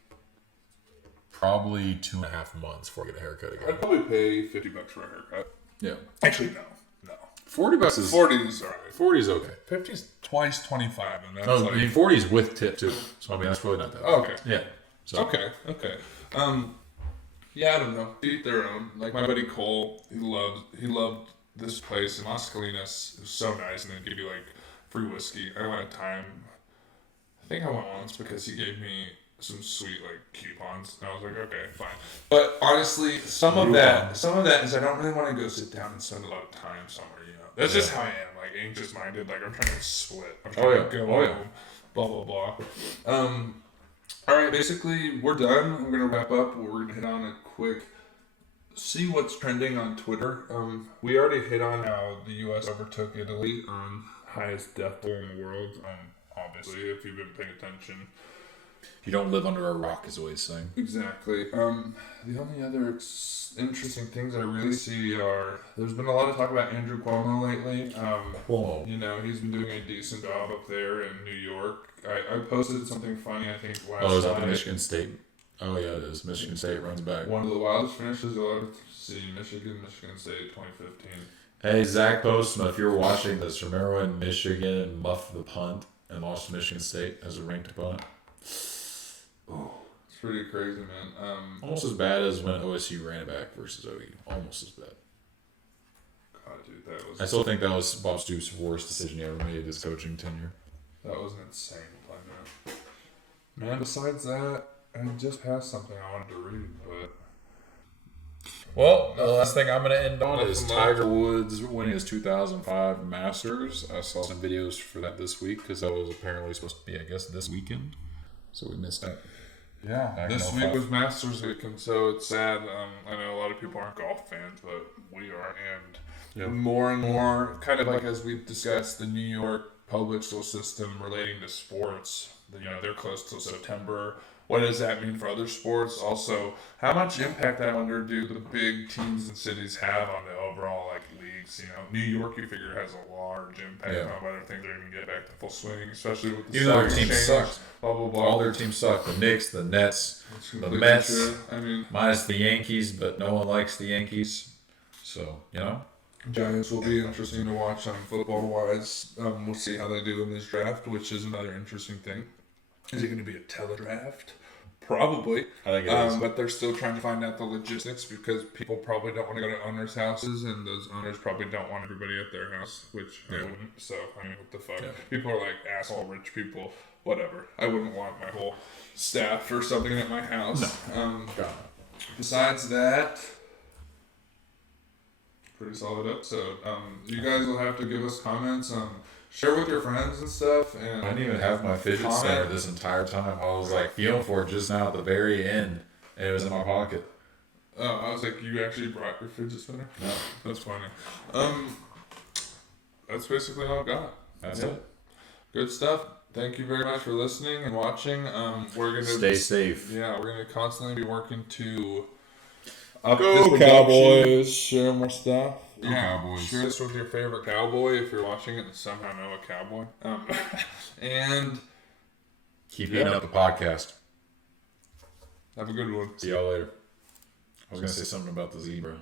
probably 2.5 months before I get a haircut again. I'd probably pay $50 for a haircut. Yeah. Actually, no. $40 is 40 is alright. 40 is okay. 50 is twice 25, and that's No, like... I mean 40 is with tip too. So I mean that's probably not that bad. Okay. Yeah. So Okay. Yeah, I don't know. Eat their own. Like my buddy Cole, he loved this place in Las Colinas. It was so nice, and they'd give you like free whiskey. I went a time. I think I went once because he gave me some sweet like coupons, and I was like, okay, fine. But honestly, some of that is I don't really want to go sit down and spend a lot of time somewhere. That's just how I am. Like anxious minded. Like I'm trying to split. I'm trying to go home. Blah blah blah. All right, basically, we're done. I'm going to wrap up. We're going to hit on a quick, see what's trending on Twitter. We already hit on how the U.S. overtook Italy on highest death toll in the world. Obviously, if you've been paying attention. you don't live under a rock is what he's saying. Exactly. The only other interesting things I really see are, there's been a lot of talk about Andrew Cuomo lately. He's been doing a decent job up there in New York. I posted something funny, I think, last night. Oh, is that the Michigan State? Oh, yeah, it is. Michigan State runs back. One of the wildest finishes you'll ever see. Michigan State, 2015. Hey, Zach Postma, if you're watching this, remember when Michigan muffed the punt and lost to Michigan State as a ranked opponent? Oh, it's pretty crazy, man. Almost as bad as when OSU ran it back versus OU. Almost as bad. God, dude, that was... I still think that was Bob Stoops' worst decision he ever made his coaching tenure. That was an insane play, man. Besides that, I just passed something I wanted to read, but... Well, the last thing I'm going to end on is Tiger Woods winning his 2005 Masters. I saw some videos for that this week because that was apparently supposed to be, I guess, this weekend. So we missed that. Yeah, this week was Masters week, and so it's sad. I know a lot of people aren't golf fans, but we are, and more and more, kind of like as we've discussed, the New York public school system relating to sports. They're closed till September. What does that mean for other sports? Also, how much impact, I wonder, do the big teams and cities have on the overall leagues? New York, you figure, has a large impact on whether things are going to get back to full swing, especially with the even though their team sucks. Blah, blah, blah. All their teams suck. The Knicks, the Nets, the Mets. True. I mean, minus the Yankees, but no one likes the Yankees. So, Giants will be interesting to watch on football-wise. We'll see how they do in this draft, which is another interesting thing. Is it going to be a teledraft? Probably. I think it is. But they're still trying to find out the logistics because people probably don't want to go to owners' houses, and those owners probably don't want everybody at their house, which I wouldn't. So, what the fuck? Yeah. People are like asshole rich people. Whatever. I wouldn't want my whole staff or something at my house. No. Besides that, pretty solid episode. You guys will have to give us comments. Share with your friends and stuff. And I didn't even have my fidget spinner this entire time. I was feeling for it just now at the very end, and it was in my pocket. I was like, you actually brought your fidget spinner? No. That's funny. That's basically all I got. That's it. Good stuff. Thank you very much for listening and watching. We're gonna Stay safe. Yeah, we're gonna constantly be working to Up this Go production. Cowboys! Share more stuff. Go Yeah, Cowboys. share this with your favorite cowboy if you're watching it and somehow know a cowboy. And Keep hitting up the podcast. have a good one. See y'all later. I was gonna say something about the zebra.